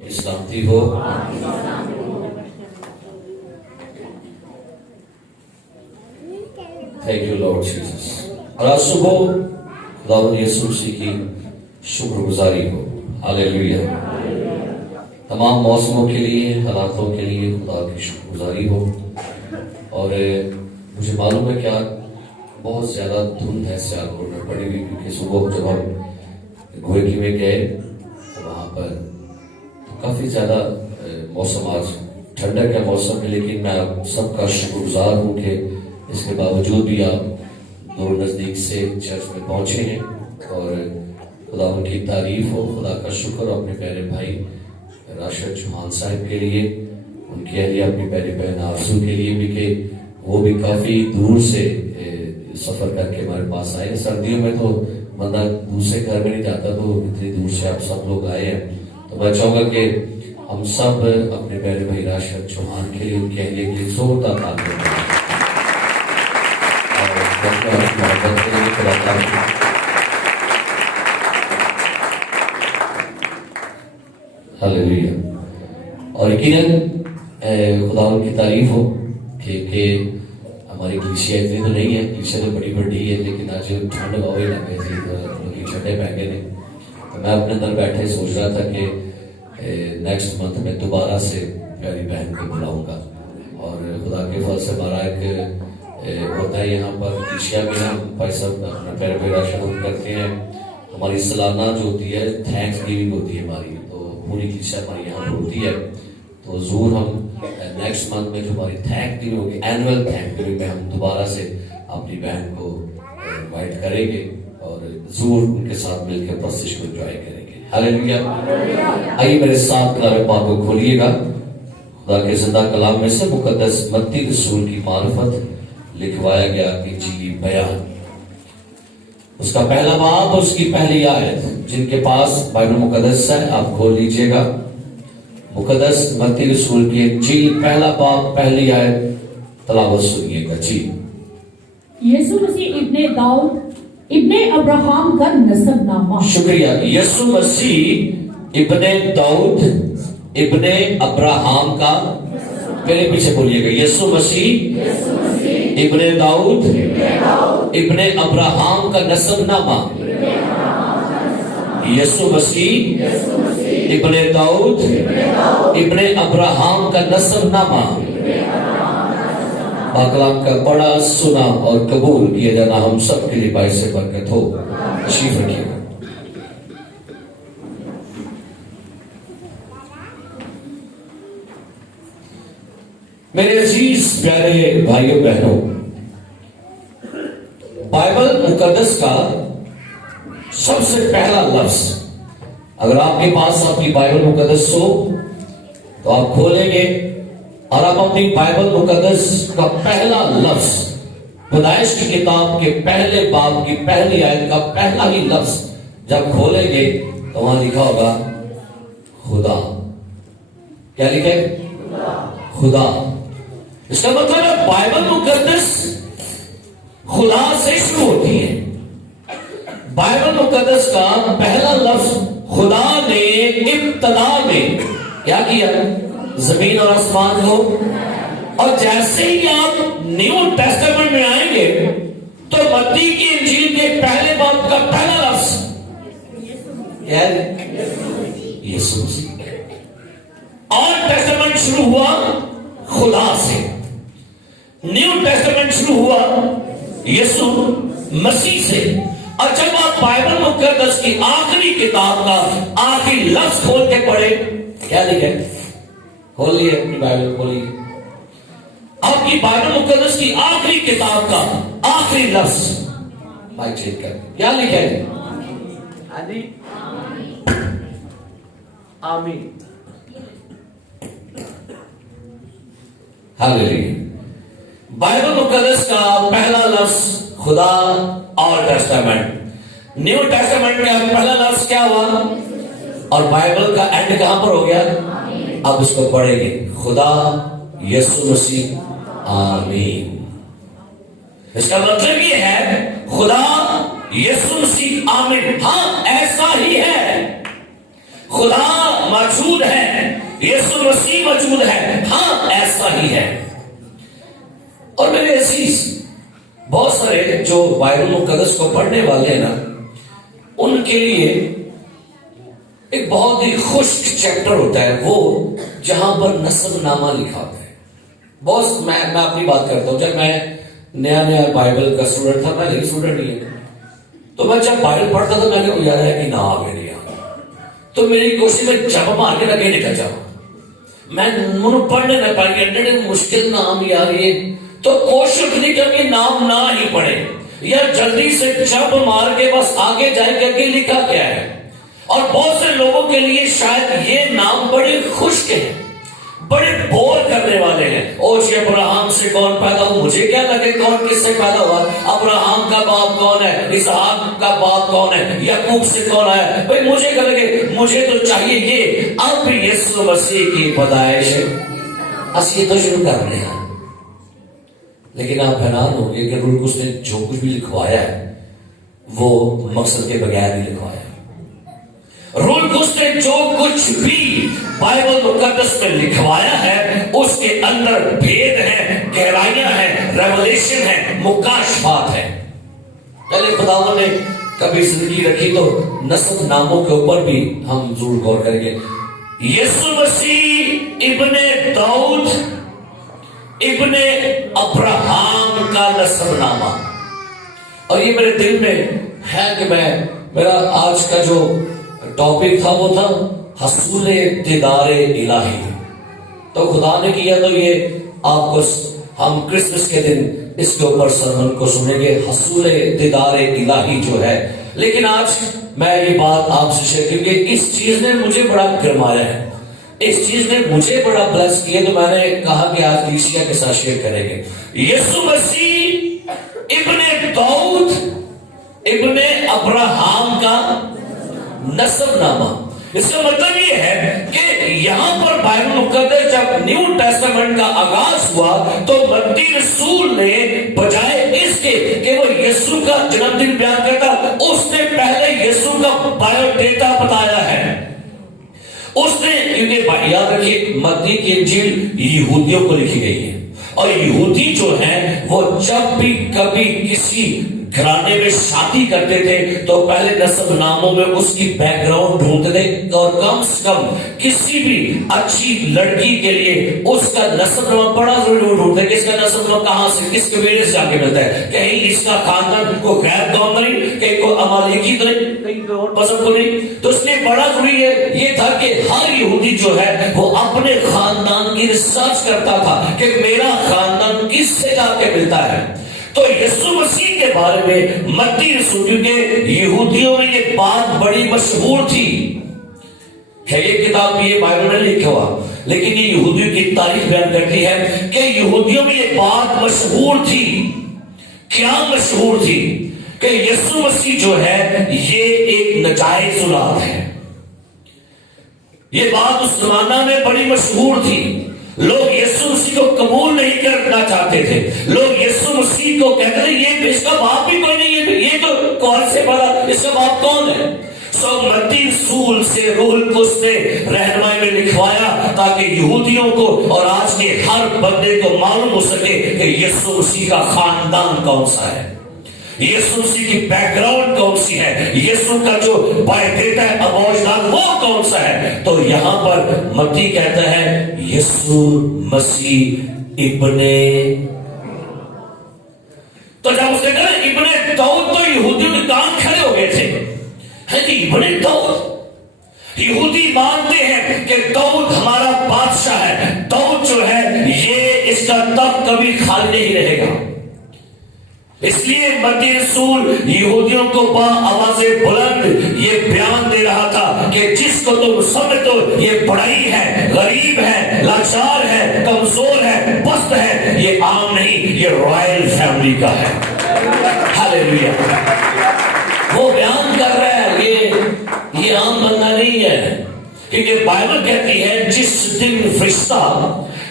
سلامتی ہو۔ Thank you lord Jesus. اور آج صبح خداوند یسوع مسیح کی شکر گزاری ہو۔ ہاللیلویہ۔ تمام موسموں کے لیے، حالاتوں کے لیے خدا کی شکر گزاری ہو۔ اور مجھے معلوم ہے کہ آج بہت زیادہ دھند ہے سیالکوٹ میں پڑی ہوئی، کیونکہ صبح جب ہم گوئکی میں گئے تو وہاں پر کافی زیادہ موسم آج ٹھنڈک کا موسم ہے، لیکن میں آپ سب کا شکر گزار ہوں کہ اس کے باوجود بھی آپ دور نزدیک سے چرچ میں پہنچے ہیں، اور خدا ان کی تعریف ہو، خدا کا شکر اپنے پیارے بھائی راشد چوہان صاحب کے لیے، ان کی اہلیہ اپنی پیاری بہن آرزو کے لیے بھی، کہ وہ بھی کافی دور سے سفر کر کے ہمارے پاس آئے۔ سردیوں میں تو بندہ دوسرے گھر میں نہیں جاتا، تو اتنی دور سے آپ سب لوگ آئے ہیں، تو میں چاہوں گا کہ ہم سب اپنے پیارے بھائی راشد چوہان کے لیے، ان کے اہلیہ کے لیے زوردار تعریف کریں۔ ہاللیلویہ۔ اور یقیناً خدا ان کی تعریف ہو کہ ہماری کلیسیا اتنی تو نہیں ہے، کلیسیا تو بڑی بڑی ہے، لیکن آج ٹھنڈ ہوا ہی لگ گئی تھی، چھٹے پہ گئے تھے، تو میں اپنے اندر بیٹھے سوچ رہا تھا کہ نیکسٹ منتھ میں دوبارہ سے پیاری بہن کو بلاؤں گا، اور خدا کے فضل سے ہمارا ایک ہوتا ہے یہاں پر کلیسیا میں، ہم بھائی صاحب اپنا پیارے بھائی راشد کرتے ہیں، ہماری سالانہ جو ہوتی ہے تھینکس گیونگ ہوتی ہے ہماری، تو پوری کلیسیا ہماری یہاں پر ہوتی ہے، تو ضرور ہم نیکسٹ منتھ میں جو ہماری تھینک گیونگ ہوگی، اینول تھینک گیونگ میں ہم دوبارہ سے اپنی بہن کو انوائٹ کریں گے، اور ضرور ان کے ساتھ مل کے پرستش کو انجوائے کریں گے۔ ہاللیلویہ۔ آئیے میرے ساتھ کلام پاک کو کھولیے گا، خدا کے زندہ کلام میں سے مقدس متی رسول کی معرفت لکھوایا گیا انجیلی بیان، اس کا پہلا باب، اس کی پہلی آیت۔ جن کے پاس بائبل مقدس ہے آپ کھول لیجئے گا، مقدس متی رسول کی انجیل پہلا باب پہلی آیت تلاوت سنیے گا۔ جی۔ یسوع مسیح ابن داؤد ابن ابراہم کا نسب نامہ۔ شکریہ۔ یسوع مسیح ابن داؤد ابن ابراہم کا، میرے پیچھے بولیے گا، یسوع مسیح ابن داؤد ابن ابراہم کا نسب نامہ۔ یسوع مسیح ابن داؤد ابن ابراہم کا نسب نامہ۔ کلام کا پڑھا، سنا اور قبول کیا جانا ہم سب کے لیے باعث برکت ہو۔ تشریف رکھیے گا۔ میرے عزیز پیارے بھائیوں بہنوں، بائبل مقدس کا سب سے پہلا لفظ، اگر آپ کے پاس آپ کی بائبل مقدس ہو تو آپ کھولیں گے اور آپ اپنی بائبل مقدس کا پہلا لفظ، پیدائش کی کتاب کے پہلے باب کی پہلی آیت کا پہلا ہی لفظ جب کھولیں گے تو وہاں لکھا ہوگا خدا۔ کیا لکھے؟ خدا۔ اس کا مطلب ہے بائبل مقدس خدا سے شروع ہوتی ہے۔ بائبل مقدس کا پہلا لفظ خدا نے ابتدا میں کیا کیا؟ زمین اور آسمان کو۔ اور جیسے ہی آپ نیو ٹیسٹمنٹ میں آئیں گے تو متی کی انجیل کے پہلے باب کا پہلا لفظ کیا ہے؟ یسوع مسیح۔ اور ٹیسٹمنٹ شروع ہوا خدا سے، نیو ٹیسٹمنٹ شروع ہوا یسوع مسیح سے۔ اور جب آپ بائبل مقدس کی آخری کتاب کا آخری لفظ کھول کے پڑھے، کیا لکھے؟ کھولیے اپنی بائبل، کھولیے آپ کی بائبل مقدس کی آخری کتاب کا آخری لفظ، مائک چیک کر کیا لکھے؟ آمین۔ ہاللیلویہ۔ بائبل مقدس کا پہلا لفظ خدا اور ٹیسٹمنٹ، نیو ٹیسٹمنٹ کا پہلا لفظ کیا ہوا؟ اور بائبل کا اینڈ کہاں پر ہو گیا؟ اب اس کو پڑھیں گے، خدا یسوع مسیح آمین۔ اس کا مطلب یہ ہے خدا یسوع مسیح آمین۔ ہاں ایسا ہی ہے، خدا موجود ہے، یسوع مسیح موجود ہے، ہاں ایسا ہی ہے۔ اور میرے عزیز، بہت سارے جو بائبل مقدس کو پڑھنے والے ہیں نا، ان کے لیے ایک بہت ہی خشک چیپٹر ہوتا ہے وہ جہاں پر نسب نامہ لکھا ہوتا ہے۔ بہت میں اپنی بات کرتا ہوں، جب میں نیا بائبل کا اسٹوڈنٹ تھا، میں اسٹوڈنٹ نہیں ہے، تو میں جب بائبل پڑھتا تھا میں نے یاد ہے کہ نام آگے نہیں آ، تو میری کوشش میں جب مار کے لگے نکل جاؤں، میں پڑھنے نہ پائی، ایڈے مشکل نام یار یہ، تو کوشش نہیں کر کے نام نہ ہی پڑھے، یا جلدی سے جب مار کے بس آگے جائے کہ آگے لکھا کیا ہے۔ اور بہت سے لوگوں کے لیے شاید یہ نام بڑے خشک ہیں، بڑے بور کرنے والے ہیں۔ او جی ابراہم سے کون پیدا ہوا، مجھے کیا لگے کون کس سے پیدا ہوا، ابراہم کا باپ کون ہے، اسحاق کا باپ کون ہے، یعقوب سے کون آیا، بھئی مجھے کیا لگے، مجھے تو چاہیے یہ۔ اب یسوع مسیح کی پیدائش اسی تو شروع کر رہے ہیں، لیکن آپ حیران ہوں گے کہ روح القدس نے جو کچھ بھی لکھوایا ہے وہ مقصد کے بغیر بھی لکھوایا ہے۔ روح القدس نے جو کچھ بھی بائبل مقدس میں لکھوایا ہے اس کے اندر بھید ہیں، گہرائیاں ہیں، ریولیشن ہے، مکاشفات ہے۔ پہلے خداوند نے کبھی زندگی رکھی تو نسب ناموں کے اوپر بھی ہم ضرور غور کریں گے۔ یسوع مسیح ابن داؤد ابن ابراہام کا نسب نامہ، اور یہ میرے دل میں ہے کہ میرا آج کا جو ٹاپک تھا وہ تھا حصول دیدار الہی۔ تو خدا نے کیا تو یہ آپ کو ہم کرسمس کے دن اس کے اوپر سرمن کو سنیں گے، حصول دیدار الہی جو ہے۔ لیکن آج میں یہ بات آپ سے شیئر کروں کہ اس چیز نے مجھے بڑا گرمایا ہے، اس چیز نے مجھے بڑا بلیس کیا، تو میں نے کہا کہ آج کلیسیا کے ساتھ شیئر کریں گے۔ یسوع مسیح ابن داؤد ابن ابراہام کا نسب نامہ، اس کا مطلب یہ ہے کہ یہاں پر بائبل مقدس جب نیو ٹیسٹمنٹ کا آغاز ہوا تو متی رسول نے بجائے اس کے کہ وہ یسوع کا جنم دن بیان کرتا، اس نے پہلے یسوع کا بایو ڈیٹا بتایا ہے۔ اس نے، کیونکہ یاد رکھیے متی کی انجیل یہودیوں کو لکھی گئی ہے، اور یہودی جو ہیں وہ جب بھی کبھی کسی گھرانے میں شادی کرتے تھے تو پہلے نسب ناموں میں اس کی بیک گراؤنڈ ڈھونڈتے تھے، اور کم سے کم کسی بھی اچھی لڑکی کے لیے اس کا نسب نامہ بڑا ضرور ڈھونڈتے کہ اس کا نسب نامہ کہاں سے، کس قبیلے سے آگے ملتا ہے، کہیں اس کا خاندان کو غیر قوم نہیں، کہیں کوئی امالیکی تو نہیں، کہیں کوئی اور مذہب کو نہیں۔ تو اس لیے بڑا ضروری ہے یہ تھا کہ ہر یہودی جو ہے وہ اپنے خاندان کی ریسرچ کرتا تھا کہ میرا خاندان کس سے جا کے ملتا ہے۔ تو یسوع مسیح کے بارے میں متی رسول، کیونکہ یہودیوں میں یہ بات بڑی مشہور تھی، یہ کتاب بھی یہ بائبل میں لکھا ہوا، لیکن یہ یہودیوں کی تاریخ بیان کرتی ہے کہ یہودیوں میں یہ بات مشہور تھی۔ کیا مشہور تھی؟ کہ یسوع مسیح جو ہے یہ ایک ناجائز اولاد ہے۔ یہ بات اس زمانہ میں بڑی مشہور تھی، لوگ یسوع مسیح کو قبول نہیں کرنا چاہتے تھے، لوگ یسوع مسیح کو کہتے تھے یہ اس کا باپ بھی کوئی نہیں ہے، یہ تو کون سے بڑا، اس کا باپ کون ہے؟ سو متی رسول سے روح القدس نے رہنمائی میں لکھوایا تاکہ یہودیوں کو اور آج کے ہر بندے کو معلوم ہو سکے کہ یسوع مسیح کا خاندان کون سا ہے، یسوع مسیح کی بیک گراؤنڈ کون سی ہے، یسوع کا جو بائے ڈیٹا ہے ابوجداد وہ کون سا ہے۔ تو یہاں پر متی کہتا ہے یسوع مسیح ابن، تو جب اس نے کہا ابن داؤد تو یہودیوں کے کان کھڑے ہو گئے تھے، ہے جی ابن داؤد، یہودی مانتے ہیں کہ داؤد ہمارا بادشاہ ہے، داؤد جو ہے یہ اس کا تخت کبھی خالی نہیں رہے گا۔ اس لیے متی رسول یہودیوں کو با آواز بلند یہ بیان دے رہا تھا کہ جس کو تم سمجھتے ہو یہ بڑائی ہے، غریب ہے، لاچار ہے، کمزور ہے، پست ہے، یہ عام نہیں، یہ رائل فیملی کا ہے۔ ہاللیلویا۔ وہ بیان کر رہا ہے یہ عام بندہ نہیں ہے، کیونکہ بائبل کہتی ہے جس دن فرشتہ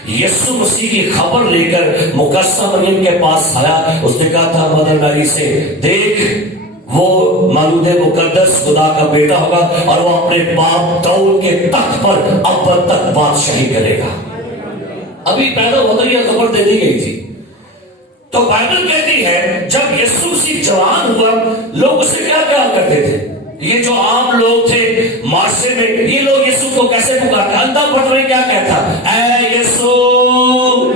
یسوع مسیح کی خبر لے کر مقدسہ مریم کے پاس آیا، اس نے کہا تھا مدر میری سے، دیکھ وہ مولود مقدس خدا کا بیٹا ہوگا اور وہ اپنے باپ داؤد کے تخت پر اب تک بادشاہی کرے گا. ابھی پیدا ہوتا یہ خبر دے دی گئی تھی. تو بائبل کہتی ہے جب یسوع مسیح جوان ہوا لوگ اسے کیا کہا کرتے تھے؟ یہ جو عام لوگ تھے معاشرے میں یہ لوگ یسوع کو کیسے پکارتے؟ اندھا پڑھ رہے کیا کہتا؟ اے یسوع.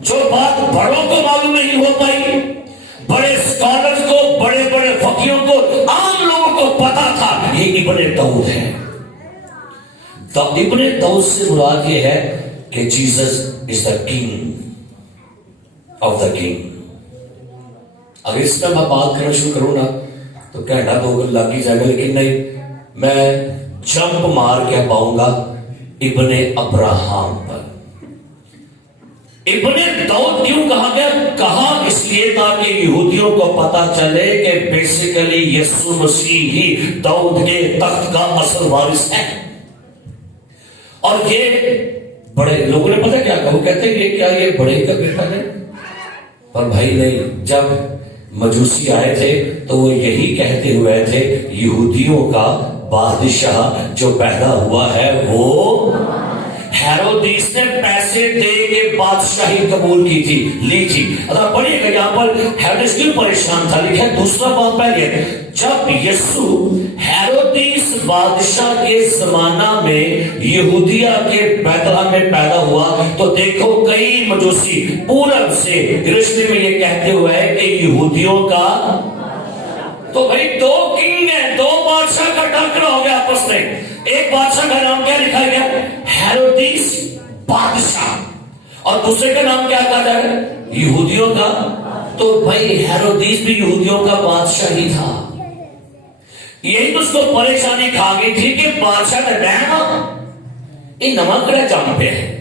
جو بات بڑوں کو معلوم نہیں ہو پائی، بڑے اسکالر کو، بڑے بڑے فقیوں کو، عام لوگوں کو پتا تھا یہ ابن داؤد ہے. تو ابن داؤد سے مراد یہ ہے کہ Jesus is the king of the king. اگر اس میں بات کرنا شروع کروں نا تو گھنٹہ دو لگ ہی جائے گا، لیکن نہیں، میں جمپ مار کے پاؤں گا ابن ابراہم پر. ابن داؤد کیوں کہا گیا؟ کہا اس لیے تاکہ یہودیوں کو پتا چلے کہ بیسیکلی یسوع مسیح ہی داؤد کے تخت کا اصل وارث ہے. اور یہ بڑے لوگوں نے پتا کیا کہا؟ وہ کہتے ہیں یہ کیا یہ بڑے کا بیٹا ہے؟ پر بھائی نہیں، جب مجوسی آئے تھے تو وہ یہی کہتے ہوئے تھے یہودیوں کا بادشاہ جو پیدا ہوا ہے وہ ہیرودیس نے پیسے دے کے بادشاہی قبول کی تھی، لی تھی. اگر پڑھیے گا یہاں پر ہیرودیس کیوں پریشان تھا، لکھا ہے دوسرا بات پہلے جب یسوع ہیرودیس بادشاہ کے زمانہ میں یہودیہ کے بیت لحم میں پیدا ہوا تو دیکھو کئی مجوسی پورب سے یروشلم میں یہ کہتے ہوئے ہیں کہ یہودیوں کا. تو بھائی دو کنگ ہیں، دو بادشاہ کا ٹکرا ہو گیا آپس میں. ایک بادشاہ کا نام کیا لکھا گیا؟ ہیرودیس بادشاہ، اور دوسرے کا نام کیا کہا جائے گا؟ یہودیوں کا. تو بھائی ہیرودیس بھی یہودیوں کا بادشاہ ہی تھا. یہی تو اس کو پریشانی کھا گئی تھی کہ بادشاہ کا رہنا یہ نمکڑا جان پہ ہے.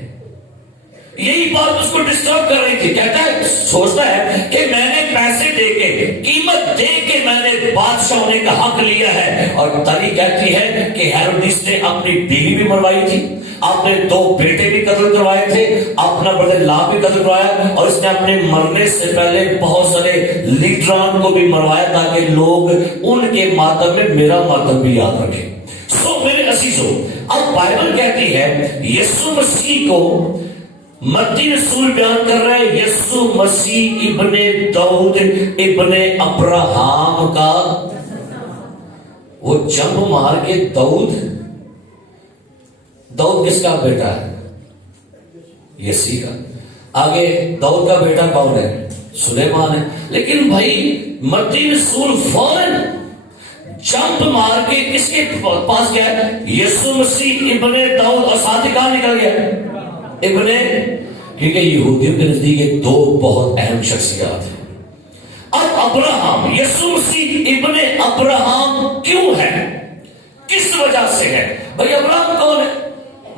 یہی بات اس کو ڈسٹرب کر رہی تھی. کہتا ہے سوچتا ہے کہ میں نے پیسے دے کے قیمت دے کے میں نے بادشاہ ہونے کا حق لیا ہے. اور تاریخ کہتی ہے کہ ہیرودیس نے اپنی بیوی بھی مروائی تھی، اپنے دو بیٹے بھی قتل کروائے تھے، اپنا بڑے لا بھی قتل کروایا، اور اس نے اپنے مرنے سے پہلے بہت سارے لیڈران کو بھی مروایا تاکہ لوگ ان کے ماتم میں میرا ماتم بھی یاد رکھیں. سو میرے عزیزو، اب بائبل کہتی ہے یسوع مسیح کو متی رسول بیان کر رہے ہیں یسوع مسیح ابن داؤد ابن ابراہم کا. وہ جمپ مار کے داؤد کس کا بیٹا ہے؟ یسی کا. آگے داؤد کا بیٹا کون ہے؟ سلیمان ہے. لیکن بھائی متی رسول فوراً جمپ مار کے کس کے پاس گیا؟ یسوع مسیح ابن داؤد. اور ساتھ ہی کہاں نکل گیا؟ ابن، کیونکہ یہودیوں کے نزدیک یہ دو بہت اہم شخصیات ہیں. اب ابراہم، یسوع مسیح ابن ابراہم کیوں ہے؟ کس وجہ سے ہے؟ بھائی ابراہم کون ہے؟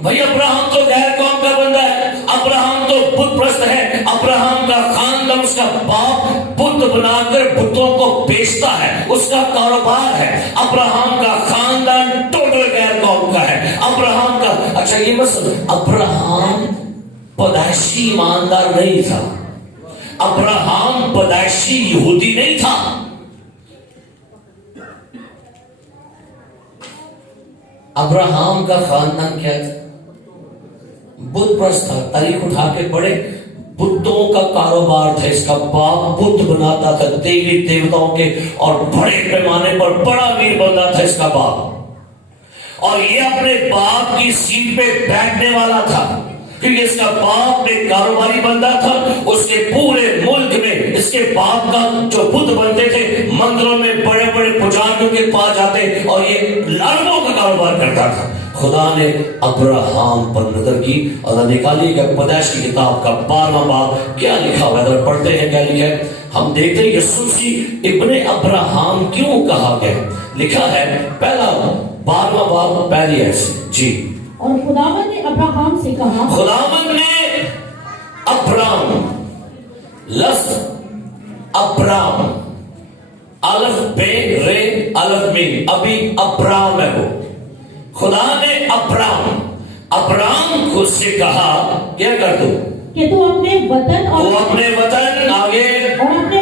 بھائی ابراہم تو غیر قوم کا بندہ ہے، ابراہم تو بت پرست ہے. ابراہم کا خاندان، اس کا باپ بت بنا کر بتوں کو بیچتا ہے، اس کا کاروبار ہے. ابراہم کا خاندان ٹوٹل غیر قوم کا ہے. ابراہم کا اچھا یہ مسئلہ، ابراہم پیدائشی ایماندار نہیں تھا، ابراہم پیدائشی یہودی نہیں تھا. ابراہم کا خاندان کیا تھا؟ بت پرست تھا. تاریخ اٹھا کے پڑھے، بتوں کا کاروبار تھا. اس کا باپ بت بناتا تھا دیوی دیوتاؤں کے، اور بڑے پیمانے پر بڑا امیر بنتا تھا اس کا باپ. اور یہ اپنے باپ کی سیٹ پہ بیٹھنے والا تھا کیونکہ اس کا باپ ایک کاروباری بندہ تھا. اس کے پورے ملک میں اس کے باپ کا جو بت بنتے تھے مندروں میں بڑے بڑے پجاریوں کے پاس جاتے، اور یہ اربوں کا کاروبار کرتا تھا. خدا نے ابراہم پر نظر کی اور نکالی کہ پیدائش کی کتاب کا 12واں باب کیا لکھا ہوا ہے. پڑھتے ہیں کیا لکھا ہے. ہم دیکھتے ہیں یسوع مسیح ابن ابراہم کیوں کہا گیا. لکھا ہے پہلا 12واں باب پہلی آیت سے. جی. اور خداوند نے ابراہم سے کہا، خداوند نے ابرام، لفظ ابرام، الف بے رے الف میم، ابھی ابرام ہے وہ. خدا نے ابرام خود سے کہا کیا کر دو کہ تو اپنے وطن اور اپنے وطن آگے اور اپنے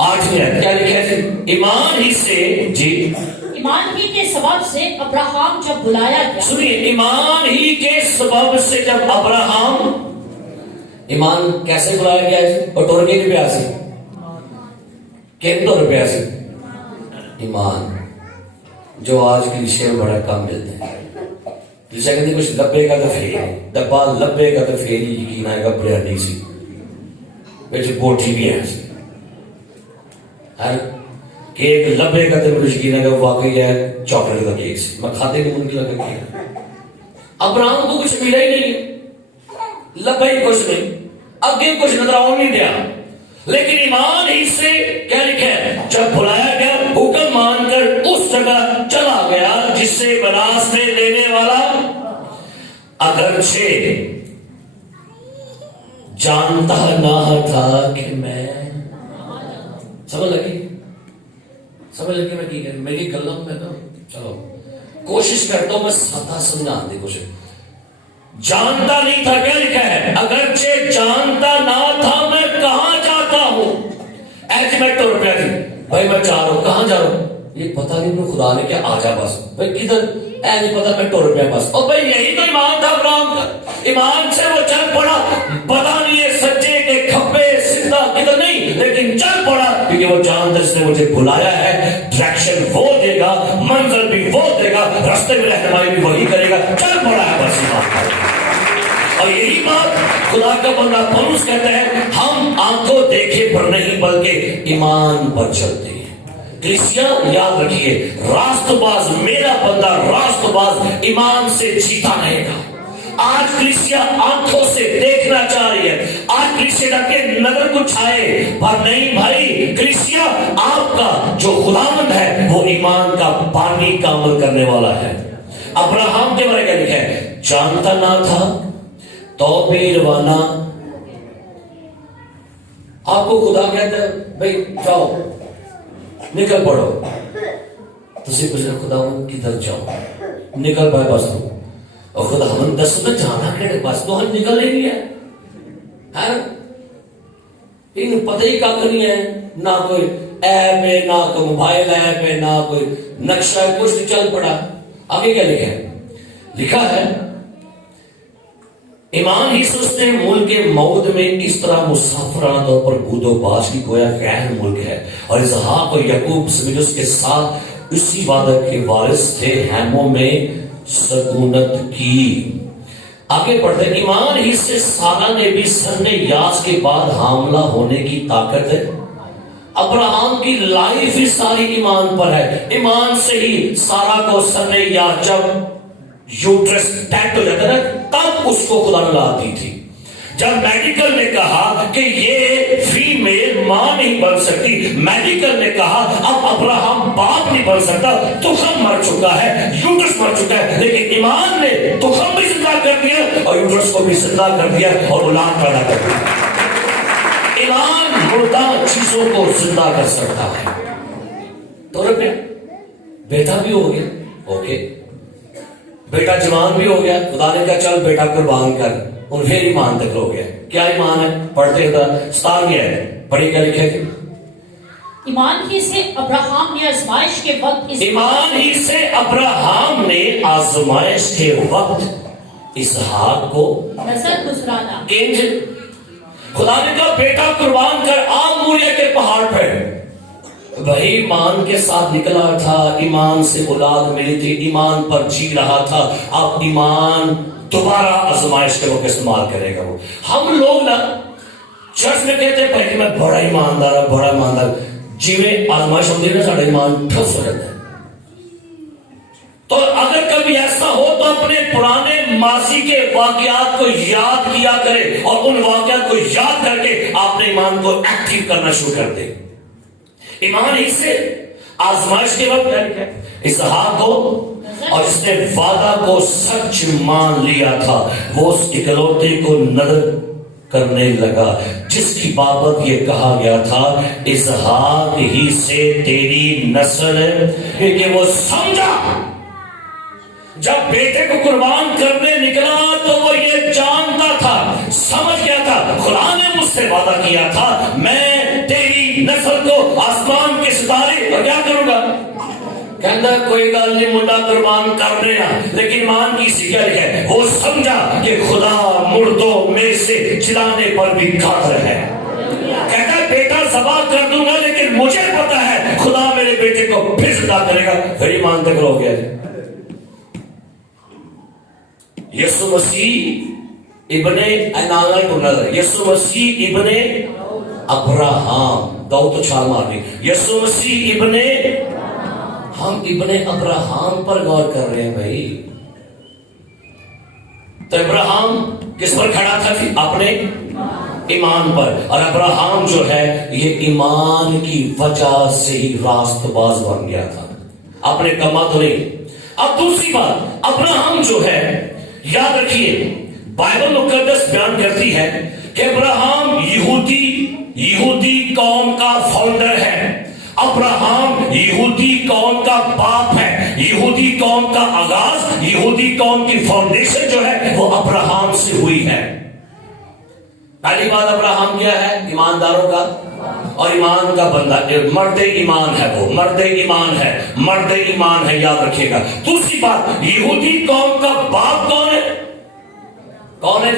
8ویں آیت کیا لکھا ہے؟ ایمان ہی سے جی ایمان ہی کے سبب سے ابراہم جب بلایا گیا. سنیے، ایمان ہی کے سبب سے جب ابراہم، ایمان کیسے بلایا گیا ہے؟ اور ٹور کے روپیہ سے کن تو روپیہ سے ایمان جو آج کی رشتے میں بڑا کم ملتے ہیں. جسے کہتے کچھ لبے کا تو فیل ڈبا لبے کا تو فیل ہی یقین آئے گا بریانی سی ویسے بوٹھی بھی ہے ہر کیک لبے کا تو مجھے یقین ہے کہ واقعی ہے چاکلیٹ کا کیک سی میں کھاتے نہیں ممکن لگا کیا. ابراہم کو کچھ ملا ہی نہیں، لبا ہی کچھ نہیں، آگے کچھ نظر آؤ نہیں دیا، لیکن ایمان ہی سے کیا لکھا ہے؟ جب بلایا گیا حکم مان کر اس جگہ چلا گیا جس سے راستے دینے والا اگرچہ جانتا نہ تھا کہ میں سمجھ لگی میں کی کہ میری گلم میں تو چلو کوشش کرتا ہوں میں سادہ سمجھانے کی کوشش. جانتا نہیں تھا، کیا لکھا ہے؟ اگرچہ جانتا نہ تھا میں کہاں جاتا ہوں. ایسے میں تو روپیہ دی بھائی میں چاہ رہا ہوں، کہاں جا رہا ہوں یہ پتہ نہیں، میں خدا نے کیا آ جا بس بھائی کدھر اے نہیں پتا، میں ٹور روپیہ بس. اور بھائی یہی تو ایمان تھا ابراہم کا. ایمان سے وہ چل پڑا، پتا نہیں ہے سچے کے کھبے سیدھا کدھر نہیں، لیکن چل پڑا کیونکہ وہ جانتا اس نے مجھے بلایا ہے. ڈائریکشن وہ دے گا، منزل بھی وہ دے گا، راستے میں رہنمائی بھی وہی کرے گا. چل پڑا ہے بس ایمان. اور یہی بات خدا کا بندہ پولس کہتا ہے، ہم آنکھوں دیکھے پر نہیں بلکہ ایمان پر چلتے ہیں. کلیسیا یاد رکھیے، راست باز میرا بندہ راست باز ایمان سے جیتا رہے گا. آج کلیسیا آنکھوں سے دیکھنا چاہ رہی ہے، آج کلیسیا کے نظر کو چھائے پر نہیں بھائی. کلیسیا آپ کا جو خداوند ہے وہ ایمان کا پانی کا عمل کرنے والا ہے. ابراہم کے بارے میں لکھا ہے، جانتا نہ تھا تو بھی روانہ. آپ کو خدا کہتا ہے بھائی جاؤ نکل پڑو، تسی پوچھ رہے خدا کدھر جاؤ، نکل پائے بس تو. اور خدا ہم دس میں جانا کہتے بس تو ہم نکل نہیں گیا ہے. ان پتہ ہی کیا نہیں ہے، نہ کوئی ایپ ہے، نہ کوئی موبائل ایپ ہے، نہ کوئی نقشہ ہے، کچھ نہیں. چل پڑا. آگے کیا لکھا ہے؟ لکھا ہے ایمان ہی سے اس نے ملک موعود میں اس طرح مسافرانہ طور پر بود و باش کی گویا غیر ملک ہے، اور اسحاق اور یعقوب سمیت اس کے ساتھ اسی وعدے کے وارث تھے، خیموں میں سکونت کی. آگے پڑھتے ہیں، ایمان ہی سے سارہ نے بھی سن یاس کے بعد حاملہ ہونے کی طاقت ہے. ابراہم کی لائف ہی ساری ایمان پر ہے. ایمان سے ہی سارہ کو سن یاس جب یوٹرس ڈیڈ ہو جاتا ہے تب اس کو خدا نے لا دی تھی. جب میڈیکل نے کہا کہ یہ فیمیل ماں نہیں بن سکتی، میڈیکل نے کہا اب ابراہم باپ نہیں بن سکتا، تخم مر چکا ہے، یوٹرس مر چکا ہے، لیکن ایمان نے تخم بھی زندہ کر دیا اور یوٹرس کو بھی زندہ کر دیا اور اولاد پیدا کر دیا. ایمان مردہ چیزوں کو زندہ کر سکتا ہے. تو رکھے بیٹا بھی ہو گیا، اوکے بیٹا جوان بھی ہو گیا، خدا نے کہا چل بیٹا قربان کر، اور پھر ایمان تک ہو گیا. کیا ایمان ہے؟ پڑھتے ہوتا 17 ہے، پڑھی کیا لکھے تھے؟ ایمان ہی سے ابراہم نے آزمائش کے وقت ایمان ہی سے ابراہم نے آزمائش کے وقت اسحاق کو نظر گزرانا. خدا نے کہا بیٹا قربان کر، آم موریا کے پہاڑ پہ. وہی ایمان کے ساتھ نکلا تھا، ایمان سے اولاد ملی تھی، ایمان پر جی رہا تھا. اب ایمان دوبارہ آزمائش کے وقت استعمال کرے گا. وہ ہم لوگ نا چرچ میں کہتے ہیں پہلے میں بڑا ایماندار ہوں، بڑا ایماندار. جی میں آزمائش ہوتی ہے نا ساڑھا ایمان ٹھس ہو جاتا ہے. تو اگر کبھی ایسا ہو تو اپنے پرانے ماضی کے واقعات کو یاد کیا کرے اور ان واقعات کو یاد کر کے اپنے ایمان کو ایکٹیو کرنا شروع کر دے. ایمان ہی سے آزمائش کے وقت اسحاق کو، اور اس نے وعدہ کو سچ مان لیا تھا، وہ اس اکلوتے کو نظر کرنے لگا جس کی بابت یہ کہا گیا تھا اسحاق ہی سے تیری نسل ہے. کیونکہ وہ سمجھا جب بیٹے کو قربان کرنے نکلا تو وہ یہ جانتا تھا، سمجھ گیا تھا خدا نے مجھ سے وعدہ کیا تھا میں تیری نسل کو آسمان کے ستارے اور کیا کروں گا؟ کہتا کوئی گل نہیں منڈا قربان کر رہے ہیں، لیکن ایمان کی سی کیا لکھا ہے؟ وہ سمجھا کہ خدا مردوں میں سے جلانے پر بھی قادر ہے۔ کہتا ہے بیٹا ذبح کر دوں گا، لیکن مجھے پتا ہے خدا میرے بیٹے کو پھر زندہ کرے گا۔ پھر ایمان تک ہو گیا۔ یسوع مسیح ابن یسوع مسیح ابن ابراہام، داؤد تو چھال مار دی۔ یسوع مسیح ابن، ہم ابن ابراہام پر غور کر رہے ہیں بھائی۔ تو ابراہام کس پر کھڑا تھا جی؟ اپنے ایمان پر، اور ابراہام جو ہے یہ ایمان کی وجہ سے ہی راست باز بن گیا تھا، اپنے کما تو نہیں۔ اب دوسری بات، ابراہام جو ہے یاد رکھیے بائبل مقدس بیان کرتی ہے کہ ابراہام یہودی قوم کا فاؤنڈر ہے، ابراہام یہودی قوم کا باپ ہے، یہودی قوم کا آغاز، یہودی قوم کی فاؤنڈیشن جو ہے وہ ابراہام سے ہوئی ہے۔ پہلی بات ابراہام کیا ہے؟ ایمانداروں کا اور ایمان کا بندہ، مرد ایمان ہے، وہ مرد ایمان ہے، مرد ایمان ہے، یاد رکھیے گا۔ دوسری بات، یہودی قوم کا باپ کون ہے؟ کون ہے؟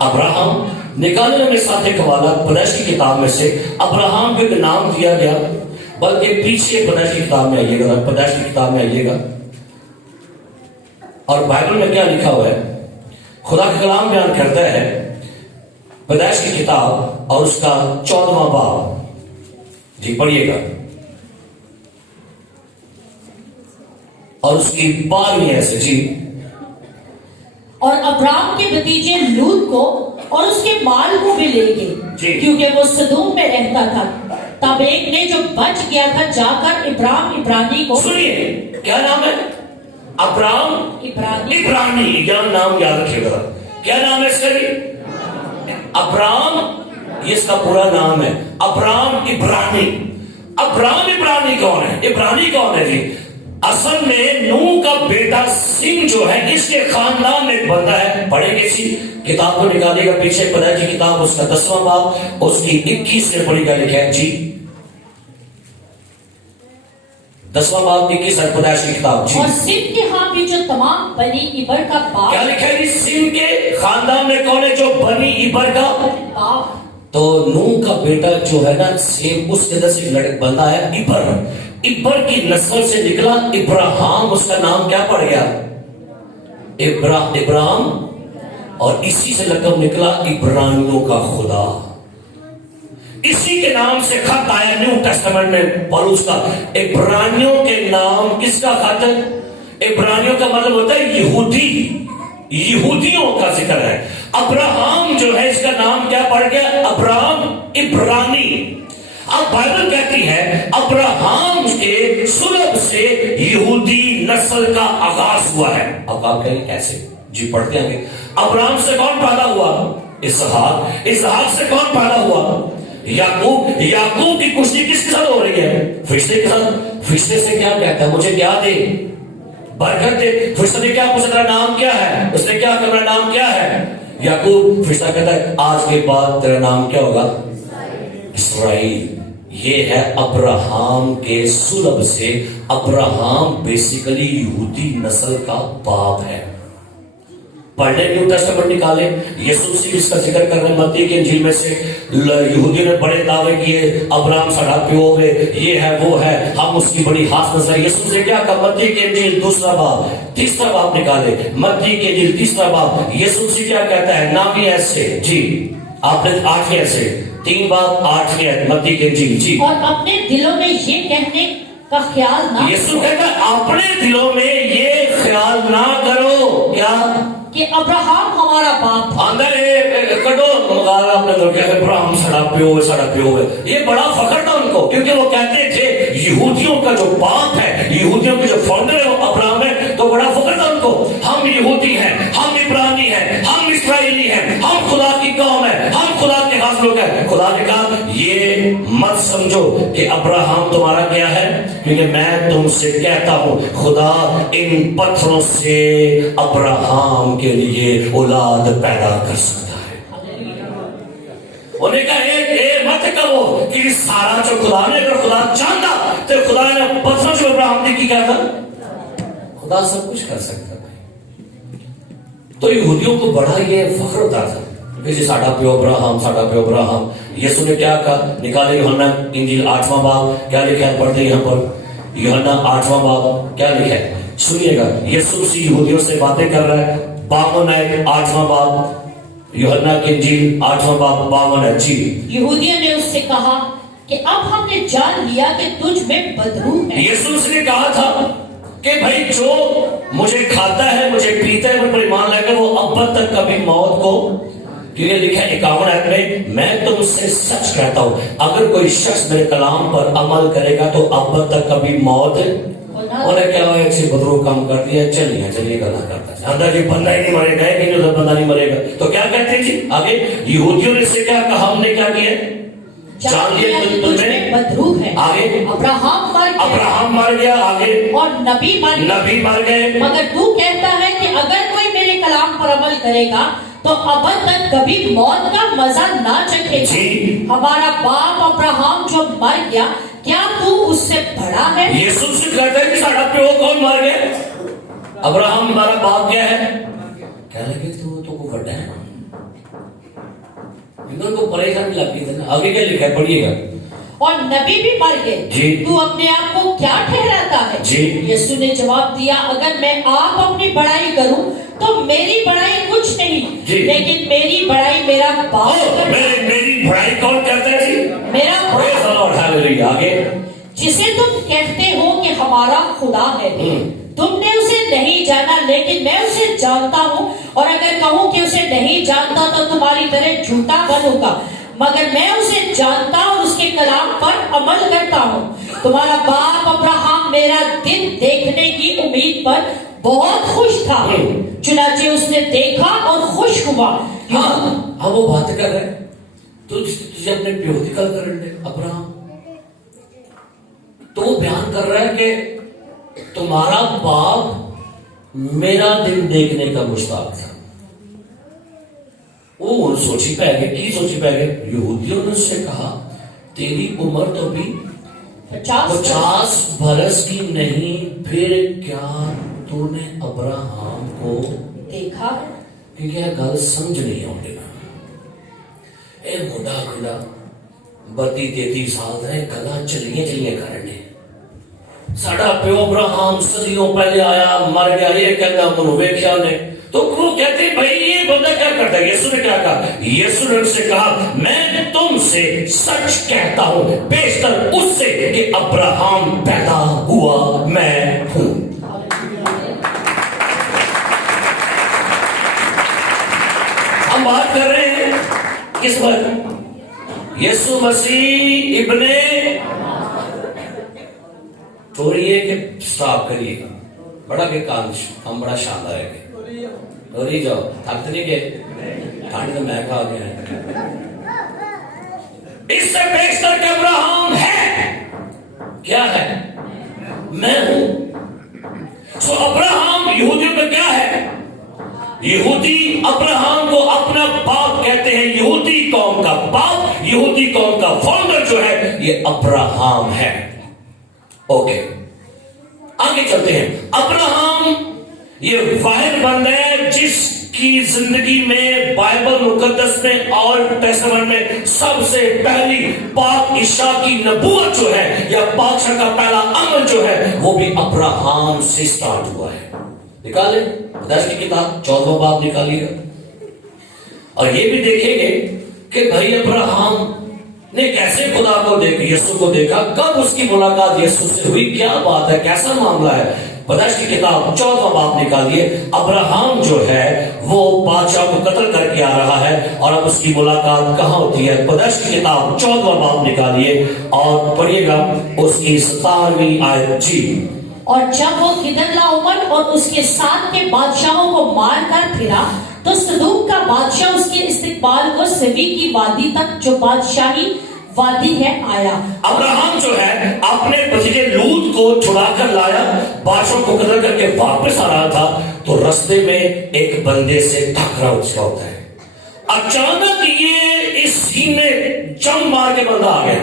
ابراہام۔ نکالنے میں ساتھ ایک حوالہ پیدائش کی کتاب میں سے، ابراہام کو ایک نام دیا گیا، بلکہ پیچھے پیدائش کی کتاب میں آئیے گا، پیدائش کی کتاب میں آئیے گا، اور بائبل میں کیا لکھا ہوا ہے؟ خدا کا کلام بیان کرتا ہے پیدائش کی کتاب اور اس کا 14واں باب، جی پڑھیے گا، اور اس کی 12ویں ایسے، جی۔ اور ابرام کے بھتیجے لوط کو اور اس کے مال کو بھی لے گئے، کیونکہ وہ سدوم میں رہتا تھا۔ تب ایک نے جو بچ گیا تھا جا کر ابرام عبرانی کو، سنیے کیا نام ہے؟ ابرام عبرانی، یا نام یاد رکھیے گا، کیا نام ہے اس کا؟ ابرام، یہ اس کا پورا نام ہے، ابرام عبرانی۔ ابرام عبرانی کون ہے؟ عبرانی کون ہے جی؟ اصل میں نوح کا بیٹا سنگ جو ہے، اس کے خاندان میں ایک بندہ ہے، پڑھیں گے اسی کتاب کو، نکالیے گا پیچھے پیدائش کی کتاب، اس کا 10واں باب، اس کی 21 سے پڑھی گا، لکھا ہے جی 10واں باب 21 ہے پیدائش کی کتاب، جی۔ اور سن کے ہاں بھی جو تمام بنی ابر کا باپ، کیا لکھا ہے جی؟ سن کے خاندان میں کون ہے؟ جو بنی ابر کا باپ۔ تو نوح کا بیٹا جو ہے نا، سیم اس کے اندر سے ایک لڑک بندہ ہے ابر، ابر کی نسل سے نکلا ابراہام، اس کا نام کیا پڑ گیا؟ ابراہم، اور اسی سے لقب نکلا عبرانیوں کا خدا۔ اسی کے نام سے خط آیا نیو ٹیسٹمنٹ میں پولس کا، عبرانیوں کے نام کس کا خط؟ عبرانیوں کا مطلب ہوتا ہے یہودی، یہودیوں کا ذکر ہے۔ ابراہام جو ہے اس کا نام کیا پڑ گیا؟ ابراہم عبرانی۔ اب بائبل کہتی ہے ابراہام کے سلب سے یہودی نسل کا آغاز ہوا ہے۔ اب آپ کہیں کیسے؟ جی پڑھتے ہیں۔ ابراہام سے کون پیدا ہوا؟ اسحاق۔ اسحاق سے کون پیدا ہوا؟ یعقوب۔ یعقوب کی کشتی کس کے ساتھ ہو رہی ہے؟ فرشتے کے ساتھ۔ فرشتے سے کیا کہتا ہے؟ مجھے کیا دے؟ برکت دے۔ فرشتے نے کیا پوچھا؟ تیرا نام کیا ہے؟ اس نے کیا کہا؟ میرا نام کیا ہے؟ یعقوب۔ فرشتہ کہتا ہے آج کے بعد تیرا نام کیا ہوگا؟ اسرائیل۔ یہ ہے ابراہام کے سلب سے۔ ابراہام بیسیکلی یہودی نسل کا باپ ہے۔ پڑھنے نیو ٹیسٹمنٹ نکالے، یسوع مسیح اس کا ذکر کر رہے ہیں متی کی انجیل میں سے۔ یہودیوں نے بڑے دعوے کیے ابراہام ساڈا پیو ہے، یہ ہے وہ ہے، ہم اس کی بڑی خاص نسل ہے۔ یسوع سے کیا کہا؟ متی کی انجیل 2 باب 3 باب نکالے، متی کی انجیل 3 باب، یسوع سے کیا کہتا ہے؟ نہ بھی ایسے، جی آپ نے 8 ایسے 3 باب 8 متی کی انجیل، جی۔ اور اپنے دلوں میں یہ کہنے کا خیال نہ، یسوع کہتا ہے اپنے دلوں میں یہ خیال نہ کرو، کیا؟ کہ ابراہام ہمارا باپ تھا۔ اندر کٹو مغارہ اپنے دل کے ابراہم ساڈا پیو ہے، ساڈا پیو ہے۔ یہ بڑا فخر تھا ان کو، کیونکہ وہ کہتے تھے یہودیوں کا جو باپ ہے، یہودیوں کے جو فاؤنڈر ہے وہ ابراہم ہے، تو بڑا فخر تھا ان کو۔ ہم یہودی ہیں، ہم عبرانی ہیں، ہم اسرائیلی ہیں، ہم خدا کی قوم ہیں، ہم خدا کے خاص لوگ ہیں۔ خدا نے کہا یہ مت سمجھو کہ ابراہم تمہارا کیا ہے، کیونکہ میں تم سے کہتا ہوں خدا ان پتھروں سے ابراہم کے لیے اولاد پیدا کر سکتا ہے۔ انہیں کہا مت کہو کہ چیز سارا جو خدا نے اگر خدا چاہتا تو خدا نے پتھر جو ابراہیم نے کی کہا تھا خدا سب کچھ کر سکتا بھائی. تو یہودیوں کو بڑا یہ فخر ہوتا تھا کہ جی ساڈا پیو ابراہیم ساڈا پیو ابراہیم. یسوع نے کیا کہا نکالے یوحنا انجیل 8واں باب کیا لکھا ہے پڑھتے یہاں پر یوحنا 8واں باب کیا لکھا ہے سنیے گا. یسوع مسیح یہودیوں سے باتیں کر رہا ہے 52 8واں باب یوحنا کی انجیل 8واں باب 52 جی. یہودیوں نے اس سے کہا کہ اب ہم نے جان لیا کہ تجھ میں بدروح ہے. یسوع نے کہا تھا کہ بھائی جو مجھے کھاتا ہے مجھے پیتا ہے مجھ پر ایمان لائے گا وہ اب تک کبھی موت کو کیونکہ لکھا ہے 51 آیت میں تم سے سچ کہتا ہوں اگر کوئی شخص میرے کلام پر عمل کرے گا تو اب تک کبھی موت انہیں کیا ہوا ایک سے بدروح کام کر دیا چلیے گا نہ کرتا اندر جی بندہ ہی نہیں مرے گا کہ جو بندہ نہیں مرے گا تو کیا کہتے ہیں جی آگے یہودیوں نے سے کیا کہا ہم نے کیا کیا جان لیا تجھ میں بدروح ہے. آگے ابراہم مر گیا آگے اور نبی مر گئے مگر تو کہتا ہے کہ اگر کوئی میرے کلام پر عمل کرے گا تو اب تک کبھی موت کا مزہ نہ چکھے گا. ہمارا باپ ابراہم جو مر گیا کیا تو اس سے بڑا ہے؟ یسوع سے کہتا ہے کہ ساڈا پیو کون مر گیا ابراہم ہمارا باپ کیا ہے کیا لگے تو کو بڑا ہے ان کو پریشانی لگتی تھی نا. آگے کیا لکھا ہے پڑھیے گا اور نبی بھی مر گئے جی. تو اپنے آپ کو کیا ٹھہراتا ہے جی. یسوع نے جواب دیا اگر میں آپ اپنی بڑائی کروں تو میری بڑائی کچھ نہیں جی. لیکن میری بڑائی میرا باپ کرتا ہے. میری بڑائی کون کرتا ہے جی میرا باپ آگے جسے تم کہتے ہو کہ ہمارا خدا ہے تم نے اسے نہیں جانا لیکن میں اسے جانتا ہوں اور اگر کہوں کہ اسے نہیں جانتا تو تمہاری طرح جھوٹا بنوں گا مگر میں اسے جانتا اور اس کے کلام پر عمل کرتا ہوں. تمہارا باپ ابراہم میرا دن دیکھنے کی امید پر بہت خوش تھا چنانچہ اس نے دیکھا اور خوش ہوا. ہاں وہ بات کر رہے تجھے اپنے پیو کی کل کر رہے ابراہم تو وہ بیان کر رہا ہے کہ تمہارا باپ میرا دن دیکھنے کا مشتاق تھا. وہ سوچی پہ گئے کی سوچی پہ گئے یہودیوں نے اس سے کہا تیری عمر تو بھی 50 برس کی نہیں پھر کیا تو نے ابراہم کو دیکھا کیونکہ یہ گل سمجھ نہیں آؤں اے مڈا کھلا 32-33 سال رہے گلا چلیے کرنے ساڈا پیو ابراہم صدیوں پہلے آیا مر گیا یہ کہتا منو ویکھیا نے تو وہ کہتے بھائی یہ بندہ کیا کرتا ہے. یسوع نے کیا کہا یسوع نے ان سے کہا میں تم سے سچ کہتا ہوں بیشتر اس سے کہ ابراہم پیدا ہوا میں ہوں. ہم بات کر رہے ہیں کس پر یسوع مسیح ابن چھوڑیے کہ سٹاپ کریے بڑا کہ کام ہم بڑا شاندار ہے دوری جاؤ تھک نہیں گئے ٹھنڈ تو میں کھا گیا ہے اس سے بیشتر کہ ابراہم ہے کیا ہے میں ہوں. سو ابراہم یہودیوں کا کیا ہے یہودی ابراہم کو اپنا باپ کہتے ہیں. یہودی قوم کا باپ یہودی قوم کا فاؤنڈر جو ہے یہ ابراہم ہے. اوکے آگے چلتے ہیں. ابراہم یہ واحد بندہ ہے جس کی زندگی میں بائبل مقدس میں اور ٹیسٹمنٹ میں سب سے پہلی پاک عیسیٰ کی نبوت جو ہے یا پادشاہ کا پہلا عمل جو ہے وہ بھی ابراہم سے سٹارٹ ہوا ہے. نکالیں پیدائش کی کتاب 14واں باب نکالیے گا اور یہ بھی دیکھیں گے کہ بھائی ابراہم نے کیسے خدا کو دیکھا یسوع کو دیکھا کب اس کی ملاقات یسوع سے ہوئی کیا بات ہے کیسا معاملہ ہے. پیدائش کی کتاب 14واں باب نکالیے. ابراہم جو ہے وہ بادشاہ کو قتل کر کے آ رہا ہے اور اب اس کی ملاقات کہاں ہوتی ہے. پیدائش کی کتاب 14واں باب نکالیے اور پڑھیے گا اس کی 17ویں آیت جی. اور جب وہ کدرلاؤمر اور اس کے ساتھ کے بادشاہوں کو مار کر پھرا تو سدوم کا بادشاہ اس کے استقبال کو سوی کی وادی تک جو بادشاہی وادی ہے آیا. ابراہم جو ہے اپنے بھتیجے لوط کو چھڑا کر لایا بادشاہ کو قتل کر کے واپس آ رہا تھا تو رستے میں ایک بندے سے ٹکرا اس کا ہوتا ہے. اچانک یہ اس سینے جم مار کے بندہ آ گیا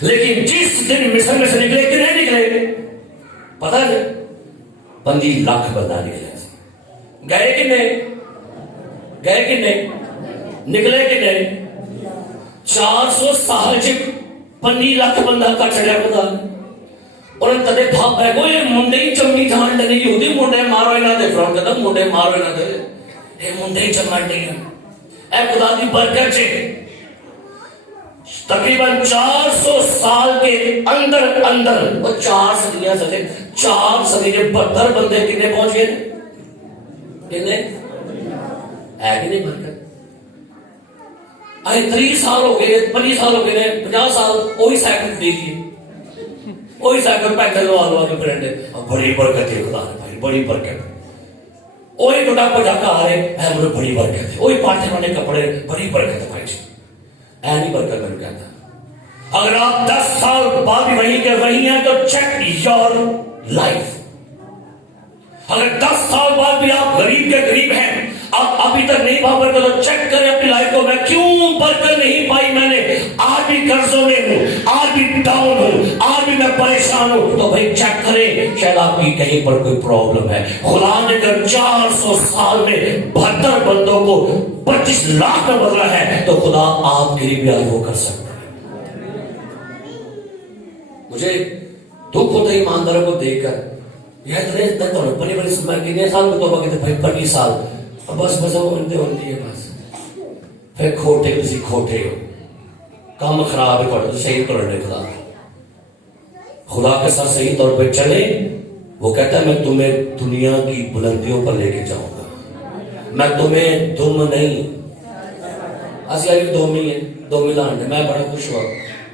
لیکن جس دن مصر میں سے نکلے کہ نہیں نکلے پتا ہے 25 لاکھ بندہ نکلے گئے کہ نہیں نکلے کہ نہیں 400 سال چ 25 لاکھ بندہ کٹ چڑیا خدا اور تدے بھاپ ہے کوئی منڈے ہی چمنی جان دے یہودی منڈے مارو انہاں دے فرون کہتا منڈے مارو انہاں دے اے منڈے ہی چمن دے اے خدا دی برکت سے تقریباً 400 سال کے اندر وہ 4 صدیاں سے 4 صدی کے 72 بندے کنے پہنچ گئے کنے ہے کہ نہیں برکت آئے 30 سال ہو گئے 25 سال ہو گئے 50 سال وہی سائیکل دیکھیے وہی سائیکل پیدل لوا کے پھرنے بڑی برکت ہے خدا نے بھائی بڑی برکت وہی ٹوٹا پٹاکا آ رہے ہے مجھے بڑی برکت ہے وہی پاٹے وانے کپڑے بڑی برکت ہے بھائی جی اے نہیں برکت میں کہتا اگر آپ 10 سال بعد وہیں کے وہیں ہیں تو چیک یور لائف اگر 10 سال بعد بھی آپ غریب کے غریب ہیں آپ ابھی تک نہیں پا برکت تو چیک کریں اپنی لائف کو میں کیوں برکت نہیں پائی میں نے آج بھی قرضوں میں ہوں آج بھی ڈاؤن ہوں آج بھی میں پریشان ہوں تو بھائی چیک کریں شاید آپ کی کہیں پر کوئی پرابلم ہے خدا نے اگر 400 سال میں 72 بندوں کو 25 لاکھ میں بدلا ہے تو خدا آپ کے لیے بھی آج وہ کر سکتا ہے مجھے دکھ ہوتا ہے ایمانداروں کو دیکھ کر یہ تو بڑی میں کتنے سال میں توبہ کہتے بھائی 25 سال بس وہ ہوتی ہے بس پھر کھوٹے کسی کھوٹے ہو کام خراب ہے پڑھو صحیح کرنے خدا کے ساتھ صحیح طور پہ چلے وہ کہتا ہے میں تمہیں دنیا کی بلندیوں پر لے کے جاؤں گا میں تمہیں دم نہیں ایسی آئی دومی ہے دومی لانڈ میں بڑا خوش ہوا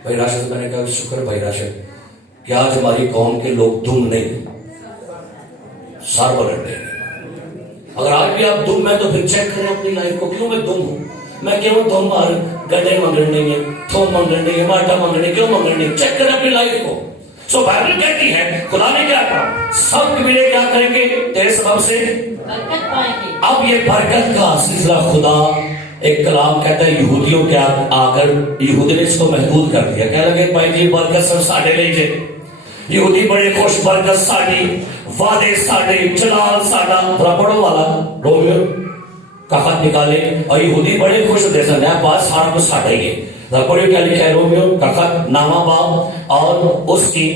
بھائی راشد میں نے کہا شکر بھائی راشد کہ آج ہماری قوم کے لوگ دم نہیں سر بلندے اگر آج بھی آپ دم میں تو پھر چیک کریں اپنی لائف کو کیوں میں دم ہوں میں کیوں دم مار گڈے منگن نہیں ہے تھوم منگن نہیں ہے ماٹا منگن نہیں کیوں منگن نہیں چیک کریں اپنی لائف کو سو بائبل کہتی ہے خدا نے کیا کہا سب ملے کیا کریں گے تیرے سبب سے برکت پائیں گے اب یہ برکت کا سلسلہ خدا ایک کلام کہتا ہے یہودیوں کے آ کر یہودی نے اس کو محدود کر دیا کہہ لگے بھائی جی برکت سب ساڑھے لے جے یہودی بڑے خوش برکت ساڑھی وعدے ساڑھے جلال ساڑھا بڑا پڑھو والا رومیو کا خط نکالے اور یہودی بڑے خوش ہوتے ہیں نیا بات سارا کچھ ساڑھے گے پڑھو کیا لکھا ہے رومیو کا خط نامہ باب اور اس کی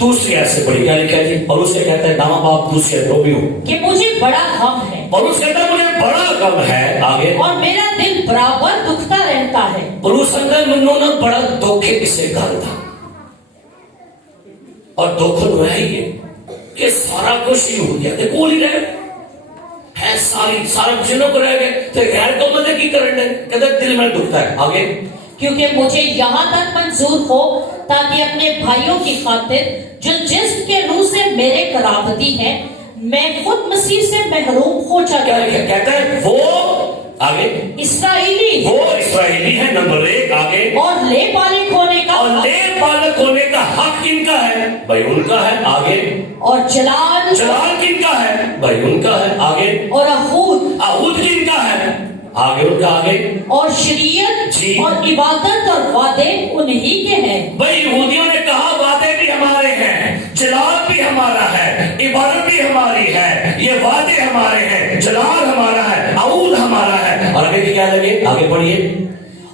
دوسری ایسے پڑھی کیا لکھا ہے جی اور اس سے کہتا ہے نامہ باب دوسری ہے رومیو کہ مجھے بڑا غم ہے اور اس کہتا ہے مجھے بڑا غم ہے آگے اور میرا دل برابر دکھتا رہتا ہے اور اس اندر منوں نے بڑا دکھے کسے گھر تھا اور دکھ تو ہے ہی کہ سارا کچھ یہودیاں دے کول ہی رہ ہے سارا کچھ نہ رہ گئے تو غیر قوم نے کی کرنے کہتے دل میں دکھتا ہے آگے کیونکہ مجھے یہاں تک منظور ہو تاکہ اپنے بھائیوں کی خاطر جو جسم کے روح سے میرے قرابتی ہیں میں خود مسیح سے محروم ہو جاتا ہوں کہتا ہے وہ آگے اسرائیلی وہ اسرائیلی ہے نمبر 1 آگے اور لے پالک ہونے کا اور لے پالک ہونے کا حق کن کا ہے بھائی ان کا ہے آگے اور جلال کن کا ہے بھائی ان کا ہے آگے اور احود کن کا ہے آگے ان کا آگے اور شریعت اور عبادت اور وعدے انہی کے ہیں بھائی یہودیوں نے کہا وعدے بھی ہمارے ہیں جلال بھی ہمارا ہے عبادت بھی ہماری ہے یہ وعدے ہمارے ہیں جلال ہمارا ہے اعود ہمارا ہے اور آگے کیا لگے آگے پڑھیے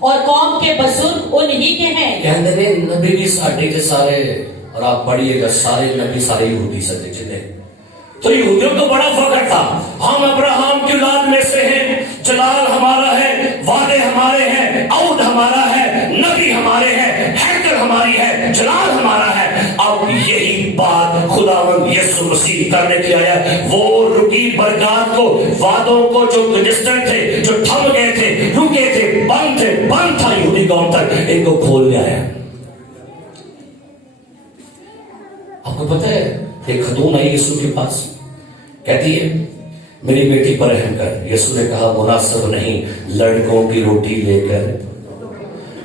اور قوم کے بزرگ انہی کے ہیں کہنے دے نبی بھی ساڑھے کے سارے اور آپ پڑھیے گا سارے نبی سارے یہودی سدے جنے تو یہودیوں کو بڑا فخر تھا ہم ابراہیم کی اولاد میں سے ہیں جلال ہمارا ہے وعدے ہمارے ہیں عہد ہمارا ہے نبی ہمارے ہیں ہیکل ہماری ہے جلال ہمارا ہے اب یہی بات خداوند یسوع مسیح کرنے کے آیا وہ رکی برکات کو وعدوں کو جو کنجسٹنٹ تھے جو تھم گئے تھے رکے تھے بند تھا یہودی قوم تک ان کو کھولنے آیا آپ کو پتہ ہے ایک خاتون آئی یسوع کے پاس کہتی ہے میری بیٹی پر رحم کر یسوع نے کہا مناسب نہیں لڑکوں کی روٹی لے کر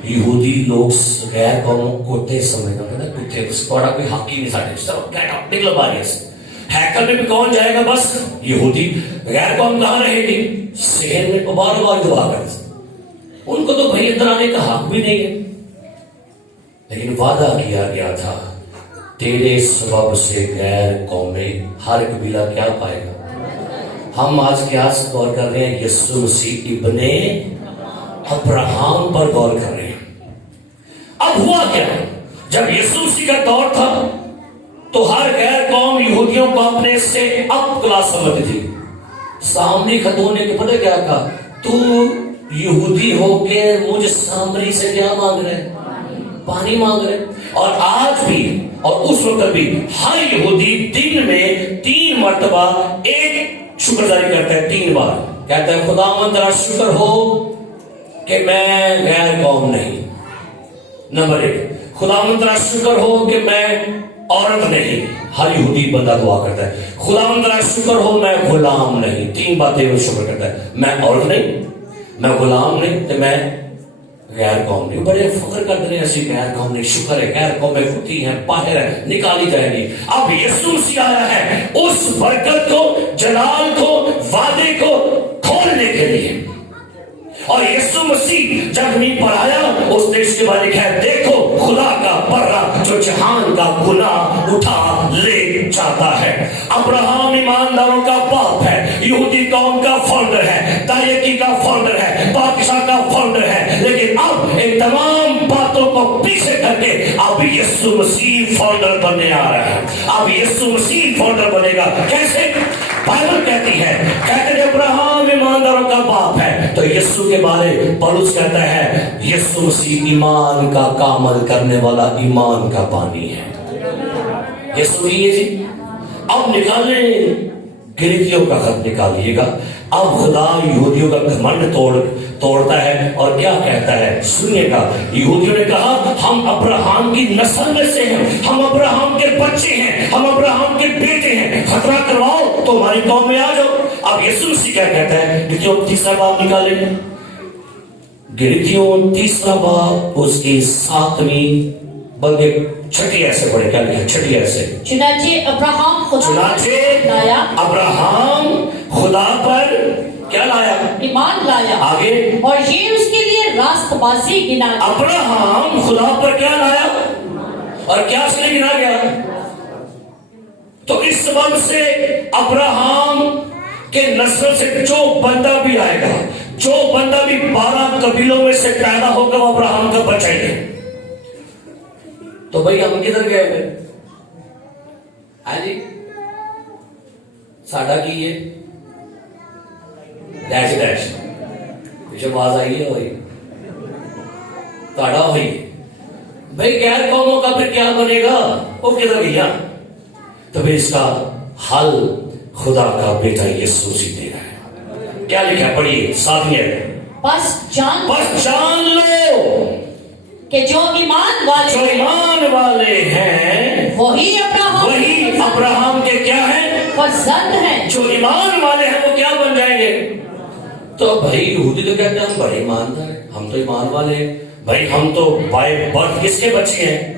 یہودی لوگ غیر قوموں کوتے سمجھنا ہے نا کتے تھوڑا کوئی حق ہی نہیں ساڑھے سب گیٹ آؤٹ نکلو باہر سے ہیکل میں بھی کون جائے گا بس یہودی غیر قوم کہاں رہے گی صحن میں بار دعا کر ان کو تو بھائی اندر آنے کا حق بھی نہیں ہے لیکن وعدہ کیا گیا تھا تیرے سبب سے غیر قومیں ہر قبیلہ کیا پائے گا. ہم آج کیا غور کر رہے ہیں؟ یسوع مسیح ابن ابراہم پر غور کر رہے ہیں. اب ہوا کیا؟ جب یسوع مسیح کا دور تھا تو ہر غیر قوم یہودیوں کو اپنے سے اب کلاس سمجھتی تھی. سامری خاتون نے پتہ کیا کہا؟ تو یہودی ہو کے مجھ سامری سے کیا مانگ رہے؟ پانی مانگ رہے. اور آج بھی اور اس وقت بھی ہر یہودی دن میں 3 مرتبہ ایک شکر جاری کرتا ہے. 3 بار کہتا ہے خداوند تیرا شکر ہو کہ میں غیر قوم نہیں. نمبر 1 خداوند تیرا شکر ہو کہ میں عورت نہیں. ہر یہودی بندہ دعا کرتا ہے خداوند تیرا شکر ہو میں غلام نہیں. 3 باتیں وہ شکر کرتا ہے. میں عورت نہیں, میں غلام نہیں, تو میں غیر قوم نہیں. بڑے فخر کرتے ہیں ایسی غیر قوم نہیں. شکر ہے غیر قومیں ہوتی ہیں, باہر ہیں, نکالی جائیں گی. اب یسوع مسیح آیا ہے اس برکت کو, جلال کو, وعدے کو کھولنے کے لیے. اور یسوع مسیح جب زمین پر آیا اس نے اس کے بعد لکھا ہے دیکھو خدا کا پرہ جو جہان کا گناہ اٹھا لے جاتا ہے. ابراہم ایمانداروں کا باپ ہے, یہودی قوم کا فاؤنڈر ہے, دائیکی کا فاؤنڈر ہے, بادشاہ کا فاؤنڈر ہے. لیکن اب ان تمام باتوں کو پیچھے کر کے اب یسوع مسیح فاؤنڈر بننے آ رہا ہے. اب یسوع مسیح فاؤنڈر بنے گا. کیسے؟ بائبل کہتی ہے, کہتے ہیں ابراہم ایمانداروں کا باپ ہے, تو یسوع کے بارے پولس کہتا ہے یسوع مسیح ایمان کا کامل کرنے والا ایمان کا پانی ہے. یسوع ہی ہے جی. اب نکالیں گریکیوں کا خط نکالیے گا. اب خدا یہودیوں کا گھمنڈ توڑتا ہے اور کیا کہتا ہے سنیے گا. یہودیوں نے کہا ہم ابراہم کی نسل میں سے ہیں, ہم ابراہم کے بچے ہیں, ہم ابراہم کے بیٹے ہیں, خطرہ کرواؤ تو ہماری قوم میں آ جاؤ. اب یسوع مسیح کیا کہتا ہے؟ گریکیوں 3 باب نکالیں. گریکیوں 3 باب اس کی 7ویں بلکہ 6 ایسے پڑھے. کیا لکھا 6 ایسے؟ چنانچہ ابراہم خدا پر کیا لایا؟ ایمان لایا. آگے اور یہ اس کے لیے راست بازی گنا. ابراہم خدا پر کیا لایا اور کیا اس نے گنا گیا؟ تو اس سبب سے ابراہم کے نسل سے جو بندہ بھی آئے گا, جو بندہ بھی 12 قبیلوں میں سے پیدا ہوگا وہ ابراہم کا بچہ ہے. تو بھائی ہم کدھر گئے پھر؟ ہاں جی ساڈا کی ہے ڈیش ڈیش پیچھے آواز آئی ہے وہی تاڑا ہوئی. بھائی غیر قوموں کا پھر کیا بنے گا؟ وہ کدھر گیا؟ تو پھر اس کا حل خدا کا بیٹا یسوع مسیح دے رہا ہے. کیا لکھا ہے پڑھیے 7ویں. بس جان لو کہ جو ایمان والے ہیں وہی ابراہم کے کیا ہیں؟ فرزند ہیں. جو ایمان والے ہیں وہ کیا بن جائیں گے؟ تو بھائی یہودی تو کہتے ہیں ہم بڑے ایماندار ہیں, ہم تو ایمان والے ہیں. بھائی ہم تو بائی برتھ کس کے بچے ہیں؟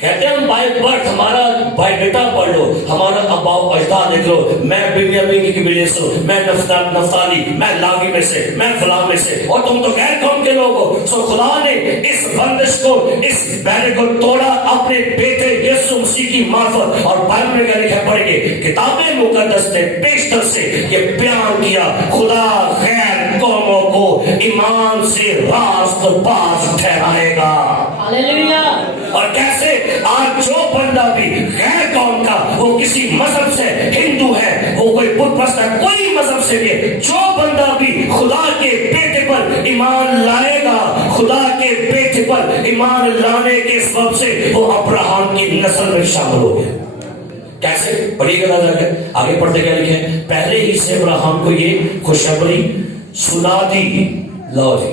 کہتے ہیں ہم بائی برتھ, ہمارا بائی ڈیٹا پڑھ لو, ہمارا اباؤ اجداد دیکھ لو. میں بنیامین کی قبیلے سے ہوں, میں نفتالی, میں لاوی میں سے, میں فلاں میں سے, اور تم تو غیر قوم کے لوگ ہو. سو خدا نے اس بندش کو, اس بیڑے کو توڑا اپنے بیٹے یسوع مسیح کی معرفت. اور بائبل میں کیا لکھا پڑھیں گے, کتاب مقدس نے بیشتر سے یہ بیان کیا خدا غیر قوموں کو ایمان سے راست باز ٹھہرائے گا. ہاللیلویا. اور کیسے؟ آج جو بندہ بھی غیر قوم کا, وہ کسی مذہب سے, ہندو ہے, وہ کوئی بت پرست ہے, کوئی مذہب سے بھی, جو بندہ بھی خدا کے بیٹے پر ایمان لائے گا, خدا کے بیٹے پر ایمان لانے کے سبب سے وہ ابراہم کی نسل میں شامل ہو گیا. کیسے؟ پڑھیے گا جا کے آگے پڑھتے کیا لکھے ہیں. پہلے ہی سے ابراہم کو یہ خوشخبری سنا دی. لو جی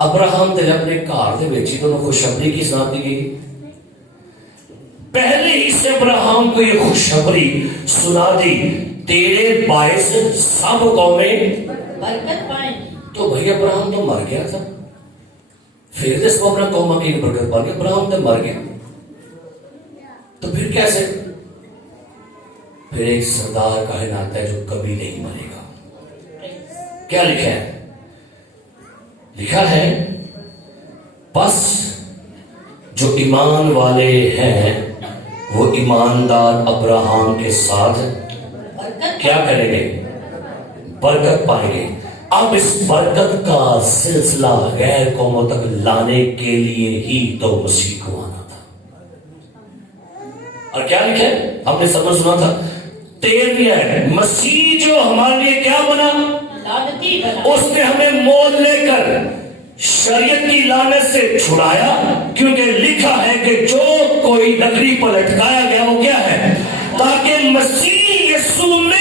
ابراہم تیرے اپنے گھر دے وچ تو خوشخبری کی سنا دی گئی. پہلے ہی سے ابراہم کو یہ خوشخبری سنا دی تیرے باعث سب قومیں برکت پائیں. تو بھئی ابراہم تو مر گیا تھا, پھر اس کو اپنا قوم کی برکت پا گیا. ابراہم تو مر گیا تو پھر کیسے؟ پھر ایک سردار کائنات ہے جو کبھی نہیں مرے گا. کیا لکھا ہے؟ لکھا ہے بس جو ایمان والے ہیں وہ ایماندار ابراہم کے ساتھ کیا کریں گے؟ برکت پائیں گے. اب اس برکت کا سلسلہ غیر قوموں تک لانے کے لیے ہی تو مسیح کو آنا تھا. اور کیا لکھا ہے؟ ہم نے سبق سنا تھا 13 ہے، مسیح جو ہمارے لیے کیا بنا؟ لعنتی بنا. اس نے ہمیں مول لے کر شریعت کی لعنت سے چھڑایا، کیونکہ لکھا ہے کہ جو کوئی لکڑی پر لٹکایا گیا وہ کیا ہے؟ تاکہ مسیح یسوع میں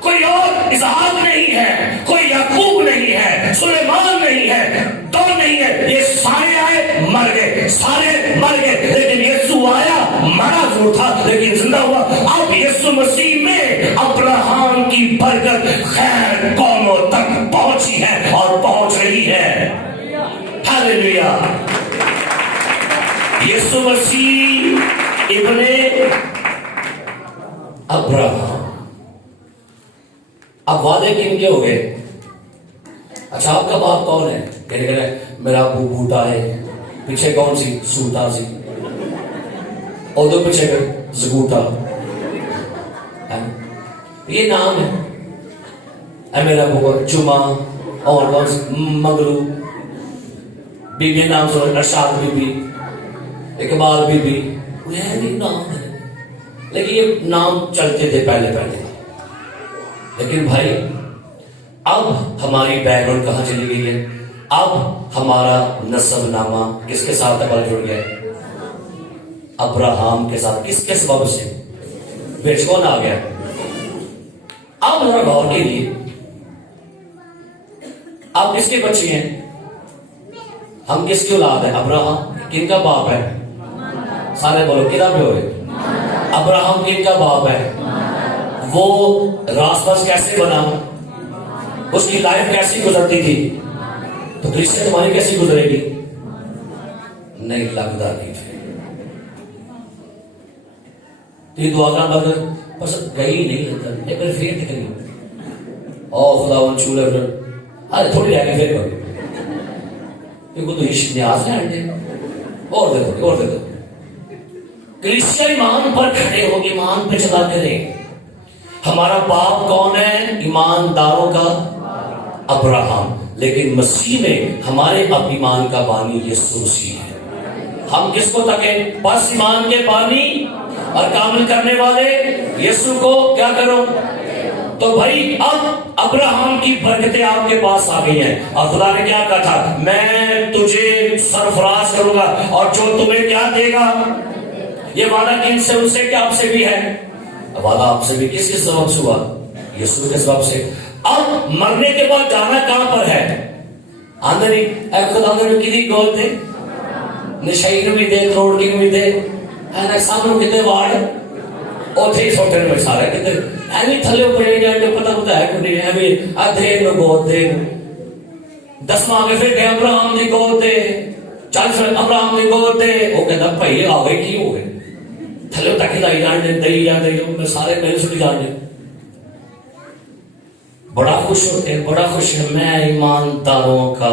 کوئی اور اسحاق نہیں ہے، کوئی یعقوب نہیں ہے، سلیمان نہیں ہے، تو نہیں ہے، یہ سارے آئے مر گئے، سارے مر گئے، لیکن یسوع آیا، مرا ضرور تھا لیکن زندہ ہوا. اب یسوع مسیح میں ابراہم کی برکت خیر قوموں تک پہنچی ہے اور پہنچ رہی ہے. ہاللیلویا. یسوع مسیح ابن ابراہم. اب وعدے کن کے ہو گئے؟ اچھا آپ کا باپ کون ہے؟ کہنے کہ میرا ابو بوٹا ہے. پیچھے کون سی؟ سوٹا سی. اور دو پیچھے زگوٹا. یہ نام ہے. اے میرا ابو چما اور کون سی؟ مغلو. بیوی نام سو ارشاد بی بی، اقبال بی بی. یہ نام ہے، لیکن یہ نام چلتے تھے پہلے. لیکن بھائی اب ہماری بیک گراؤنڈ کہاں چلی گئی ہے؟ اب ہمارا نسب نامہ کس کے ساتھ جڑ گیا ہے؟ ابراہم کے ساتھ. کس کے سبب سے؟ بیچ کون آ گیا؟ اب ذرا غور کیجیے، آپ کس کے بچے ہیں؟ ہم کس کی اولاد ہیں؟ ابراہم کن کا باپ ہے؟ سارے بولو کدھر پہ ہوئے؟ ابراہم کن کا باپ ہے؟ وہ راستہ کیسے بنا؟ اس کی لائف کیسی گزرتی تھی؟ تو کرسچن تمہاری کیسی گزرے گی؟ نہیں لگتا نہیں تھے. تو یہ دعا کرنا بس بس گئی نہیں لگتا ایک بار پھر نکلی. او خدا ون چولے پھر ارے تھوڑی رہ گئی پھر کرو کیونکہ تو عشق نیاز ہے انڈے اور دے دو اور دے دو. کرسچن ایمان پر کھڑے ہو، ایمان پہ چلا کرے. ہمارا باپ کون ہے؟ ایمانداروں کا ابراہم. لیکن مسیح میں ہمارے اب ایمان کا بانی یسوع مسیح ہے. ہم کس کو تکیں؟ بس ایمان کے بانی اور کامل کرنے والے یسوع کو کیا کرو؟ تو بھائی اب ابراہم کی برکتیں آپ کے پاس آ گئی ہیں، اور خدا نے کیا کہا تھا؟ میں تجھے سرفراز کروں گا اور جو تمہیں کیا دے گا. یہ وعدہ کن سے؟ ان سے کیا آپ سے بھی ہے؟ وعدہ آپ سے بھی کس سبب سے ہوا؟ یسوع کے سبب سے. اب مرنے کے بعد جانا کہاں پر ہے؟ آندر ہی اے خدا نے کدی گول دے نشائی نو بھی دے کروڑ کی بھی دے ہے سامنے کتنے وارڈ اوتھے ہی سوٹے میں سارے کتنے ایویں تھلے پڑے جائیں جو پتہ ہوتا ہے کوئی نہیں ایویں ادھے نو گول دے 10 آگے پھر گئے ابراہم دی گول دے 40 ابراہم دی گول دے. وہ کہتا بھائی آ گئے کی ہو گئے تھلے تک لائی جان دے میں سارے میرے سٹی جان دے. بڑا خوش ہوتے ہیں، بڑا خوش ہے. میں ایمانداروں کا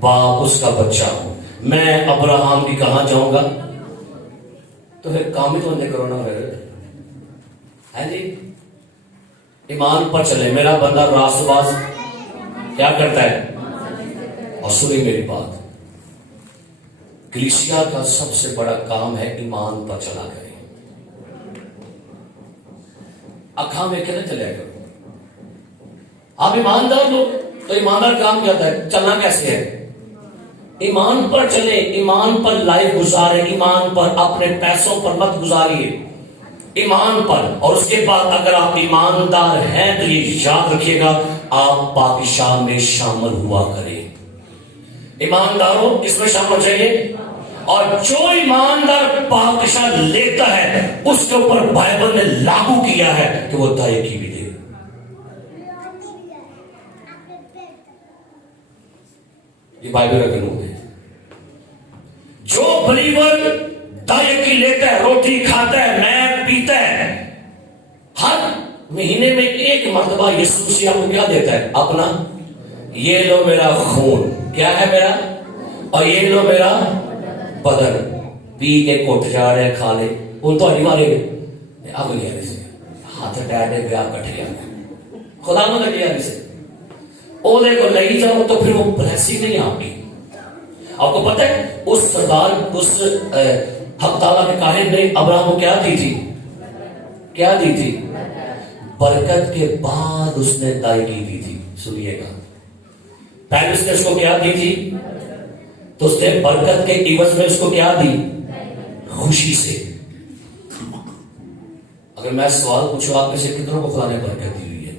باپ، اس کا بچہ ہوں. میں ابراہم کی کہاں جاؤں گا؟ تو پھر کام ہی تو نہیں کرو نا پھر ہے جی. ایمان پر چلے. میرا بندہ راست باز کیا کرتا ہے؟ اور سنی میری بات، کلیسیا کا سب سے بڑا کام ہے ایمان پر چلا کرے. اکھاں میں کہنے چلے کرو. آپ ایماندار لوگ تو ایماندار کام کیا ہے؟ چلنا کیسے ہے؟ ایمان پر چلے، ایمان پر لائف گزارے. ایمان پر، اپنے پیسوں پر مت گزاریے، ایمان پر. اور اس کے بعد اگر آپ ایماندار ہیں تو یہ یاد رکھیے گا آپ پاکشاہ میں شامل ہوا کریں. ایمانداروں کس میں شامل ہو جائیے. اور جو ایماندار پاکشاہ لیتا ہے اس کے اوپر بائبل نے لاگو کیا ہے کہ وہ دائیں کی بھی دے. یہ بائبل کا قانون ہے. جو بلیور دائیں کی لیتا ہے، روٹی کھاتا ہے، میں پیتا ہے، ہر مہینے میں 1 مرتبہ یسوع مسیح آپ کو کیا دیتا ہے؟ اپنا یہ لو میرا خون، کیا ہے میرا، اور یہ لو میرا بدن، پی کے کٹ جا رہے کھا لے، وہ تو مارے اب لیا سے ہاتھ ڈیڈے پہ آپ کٹ گیا خدا نہ لگ گیا سے وہ کو لے جاؤ تو پھر وہ بلیسنگ نہیں آپ کی. آپ کو پتہ ہے اس سردار اس حق تعالیٰ کے کاہن نے ابراہم کو کیا دی تھی؟ کیا دی تھی؟ برکت کے بعد اس نے دائیگی دی تھی. سنیے گا، پہلے اس نے اس کو کیا دی تھی؟ تو اس نے برکت کے عوض میں اس کو کیا دی؟ خوشی سے. اگر میں سوال پوچھوں آپ میں سے کتنوں کو خدا نے برکت دی ہوئی ہے؟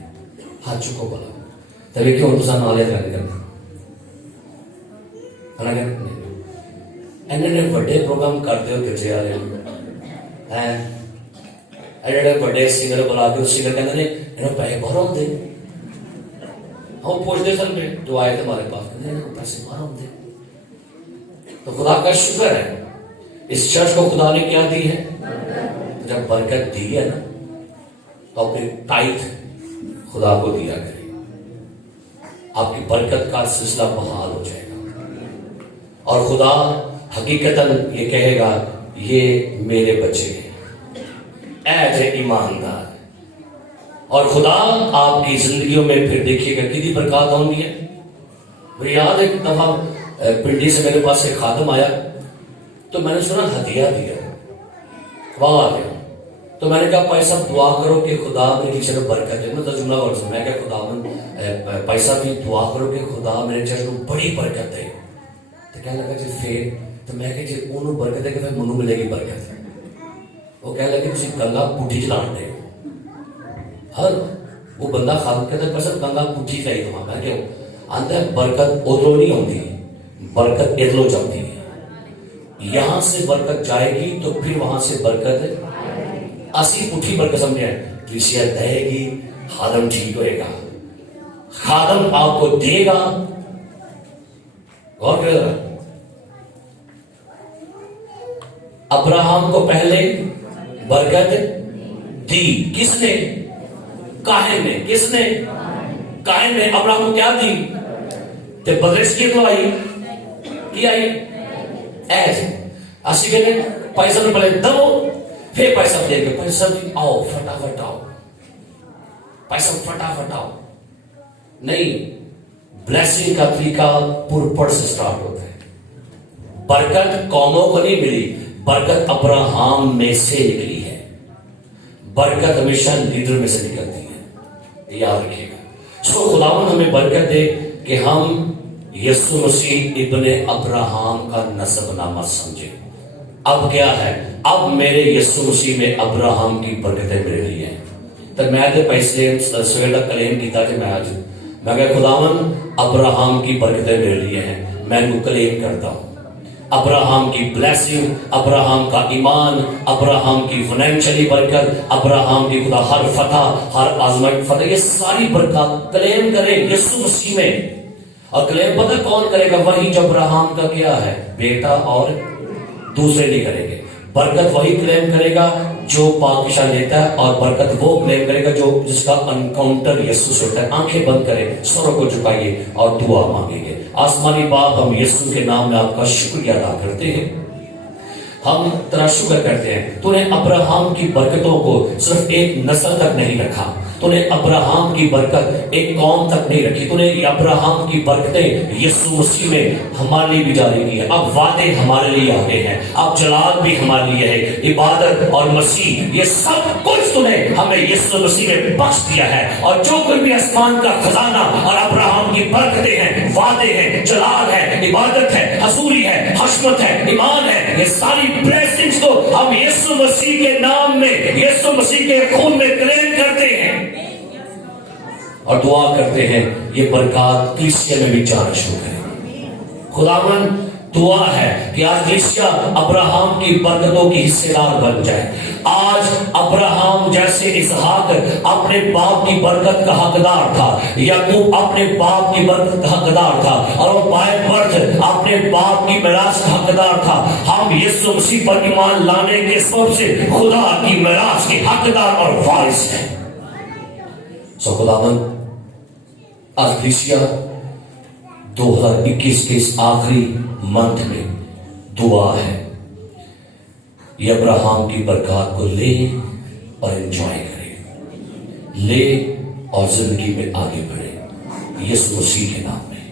ہاتھ چکو بولا تبھی کیوں تو سان نالے کرنے کرتے نے بڑے پروگرام کرتے ہو گرجے والے ہیں ایڈے بڑے سنگر بلا کے اس سنگر کہتے ہیں انہوں پیسے باہر ہوتے ہم پوچھتے سن پہ جو آئے تھے ہمارے پاس کہتے ہیں پیسے باہر ہوتے. تو خدا کا شکر ہے اس چرچ کو خدا نے کیا دی ہے؟ جب برکت دی ہے نا تو اپنی ٹائٹ خدا کو دیا کرے، آپ کی برکت کا سلسلہ بحال ہو جائے گا اور خدا حقیقتاً یہ کہے گا یہ میرے بچے ہیں اے ایماندار. اور خدا آپ کی زندگیوں میں پھر دیکھیے گا کتنی برکات ہوں گی. مجھے یاد ایک دفعہ پنڈی سے میرے پاس ایک خادم آیا تو میں نے سنا ہدیہ دیا، واہ دیا. تو میں نے کہا بھائی صاحب دعا کرو کہ خدا میرے چرچ کو برکت دے. میں ترجمہ ورز میں کہا خدا بھائی صاحب جی دعا کرو کہ خدا میرے چرچ کو بڑی برکت دے. تو کہنے لگا جی پھر تو میں کہا جی انہوں برکت ہے کہ پھر منو ملے گی برکت. وہ کہنے لگے تھی گنگا پوٹھی چلان دے. ہر وہ بندہ خادم کہتا ہے پر گنگا پوٹھی چاہیے تو میں کہوں آتا ہے برکت ادھروں نہیں ہوتی، برکت ادھروں جاتی ہے. یہاں سے برکت جائے گی تو پھر وہاں سے برکت اسی پٹھی برکت سمجھے کلیسیا دے گی، خادم ٹھیک ہوئے گا، خادم آپ کو دے گا. غور کرے گا ابراہم کو پہلے برکت دی کس نے؟ کاہن نے. کس نے؟ کاہن نے. ابراہم کو کیا دی؟ تے بدرس کی تو آئی کی آئی ایسے اسی کہنے پیسہ میں پہلے دو پھر پیسہ دے کے پیسہ بھی آؤ فٹافٹ آؤ پیسہ فٹافٹ آؤ. نہیں، بلیسنگ کا طریقہ پرپڑ سے سٹارٹ ہوتا ہے. برکت قوموں کو نہیں ملی، برکت ابراہم میں سے نکلی ہے. برکت ہمیشہ لیڈر میں سے نکلتی ہے، یاد رکھیے گا. سو خداوند ہمیں برکت دے کہ ہم یسوع مسیح ابن ابراہم کا نسب نامہ سمجھیں. اب کیا ہے؟ اب میرے یسوع مسیح میں ابراہم کی برکتیں میرے لیے ہیں. تو میں تو پیسے سویرا کلیم کیتا کہ میں آج میں کہ خداوند ابراہم کی برکتیں میرے لیے ہیں، میں ان کو کلیم کرتا ہوں. ابراہم کی بلیسنگ، ابراہم کا ایمان، ابراہم کی فائنینشلی برکت، ابراہم کی خدا ہر فتح، ہر آزمائش فتح، یہ ساری برکات کلیم کریں یسوع مسیح میں. اور کلیم پتہ کون کرے گا؟ وہی جو ابراہم کا کیا ہے بیٹا، اور دوسرے نہیں کریں گے. برکت وہی کلیم کرے گا جو پاکشاہ لیتا ہے، اور برکت وہ کلیم کرے گا جو جس کا انکاؤنٹر یسوع سے ہوتا ہے. آنکھیں بند کریں، سروں کو جھکائیے اور دعا مانگیں گے. آسمانی باپ، ہم یسوع کے نام میں آپ کا شکریہ ادا کرتے ہیں. ہم تیرا شکر کرتے ہیں تو نے ابراہم کی برکتوں کو صرف ایک نسل تک نہیں رکھا، تو نے ابراہم کی برکت ایک قوم تک نہیں رکھی، تو نے ابراہم کی برکتیں یسوع مسیح میں ہمارے لیے بھی جاری کی ہے. اب وعدے ہمارے لیے آ گئے ہیں، اب جلال بھی ہمارے لیے ہے، عبادت اور مسیح یہ سب کچھ تو نے ہمیں یسوع مسیح میں بخش دیا ہے. اور جو کوئی بھی آسمان کا خزانہ اور ابراہم کی برکتیں ہیں، وعدے ہیں، جلال ہے، عبادت ہے، حضوری ہے، حشمت ہے، ایمان ہے، یہ ساری بلیسنگز کو ہم یسوع مسیح کے نام میں، یسوع مسیح کے خون میں کلیم کرتے ہیں اور دعا کرتے ہیں یہ برکات کلیسیا میں بھی جاری شروع کرے. خداوند دعا ہے کہ آج کلیسیا ابراہم کی برکتوں کی حصے دار بن جائے. آج ابراہم جیسے اسحاق اپنے باپ کی برکت کا حقدار تھا، یعقوب اپنے باپ کی برکت کا حقدار تھا، اور وہ بائی برتھ اپنے باپ کی میراث کا حقدار تھا. ہم یسوع مسیح پر ایمان لانے کے سبب سے خدا کی میراث کے حقدار اور وارث ہیں. سو خداوند آج کلیسیا 2021 کے اس آخری منتھ میں دعا ہے، یہ ابراہم کی برکات کو لے اور انجوائے کرے، لے اور زندگی میں آگے بڑھے، یسوع مسیح کے نام میں۔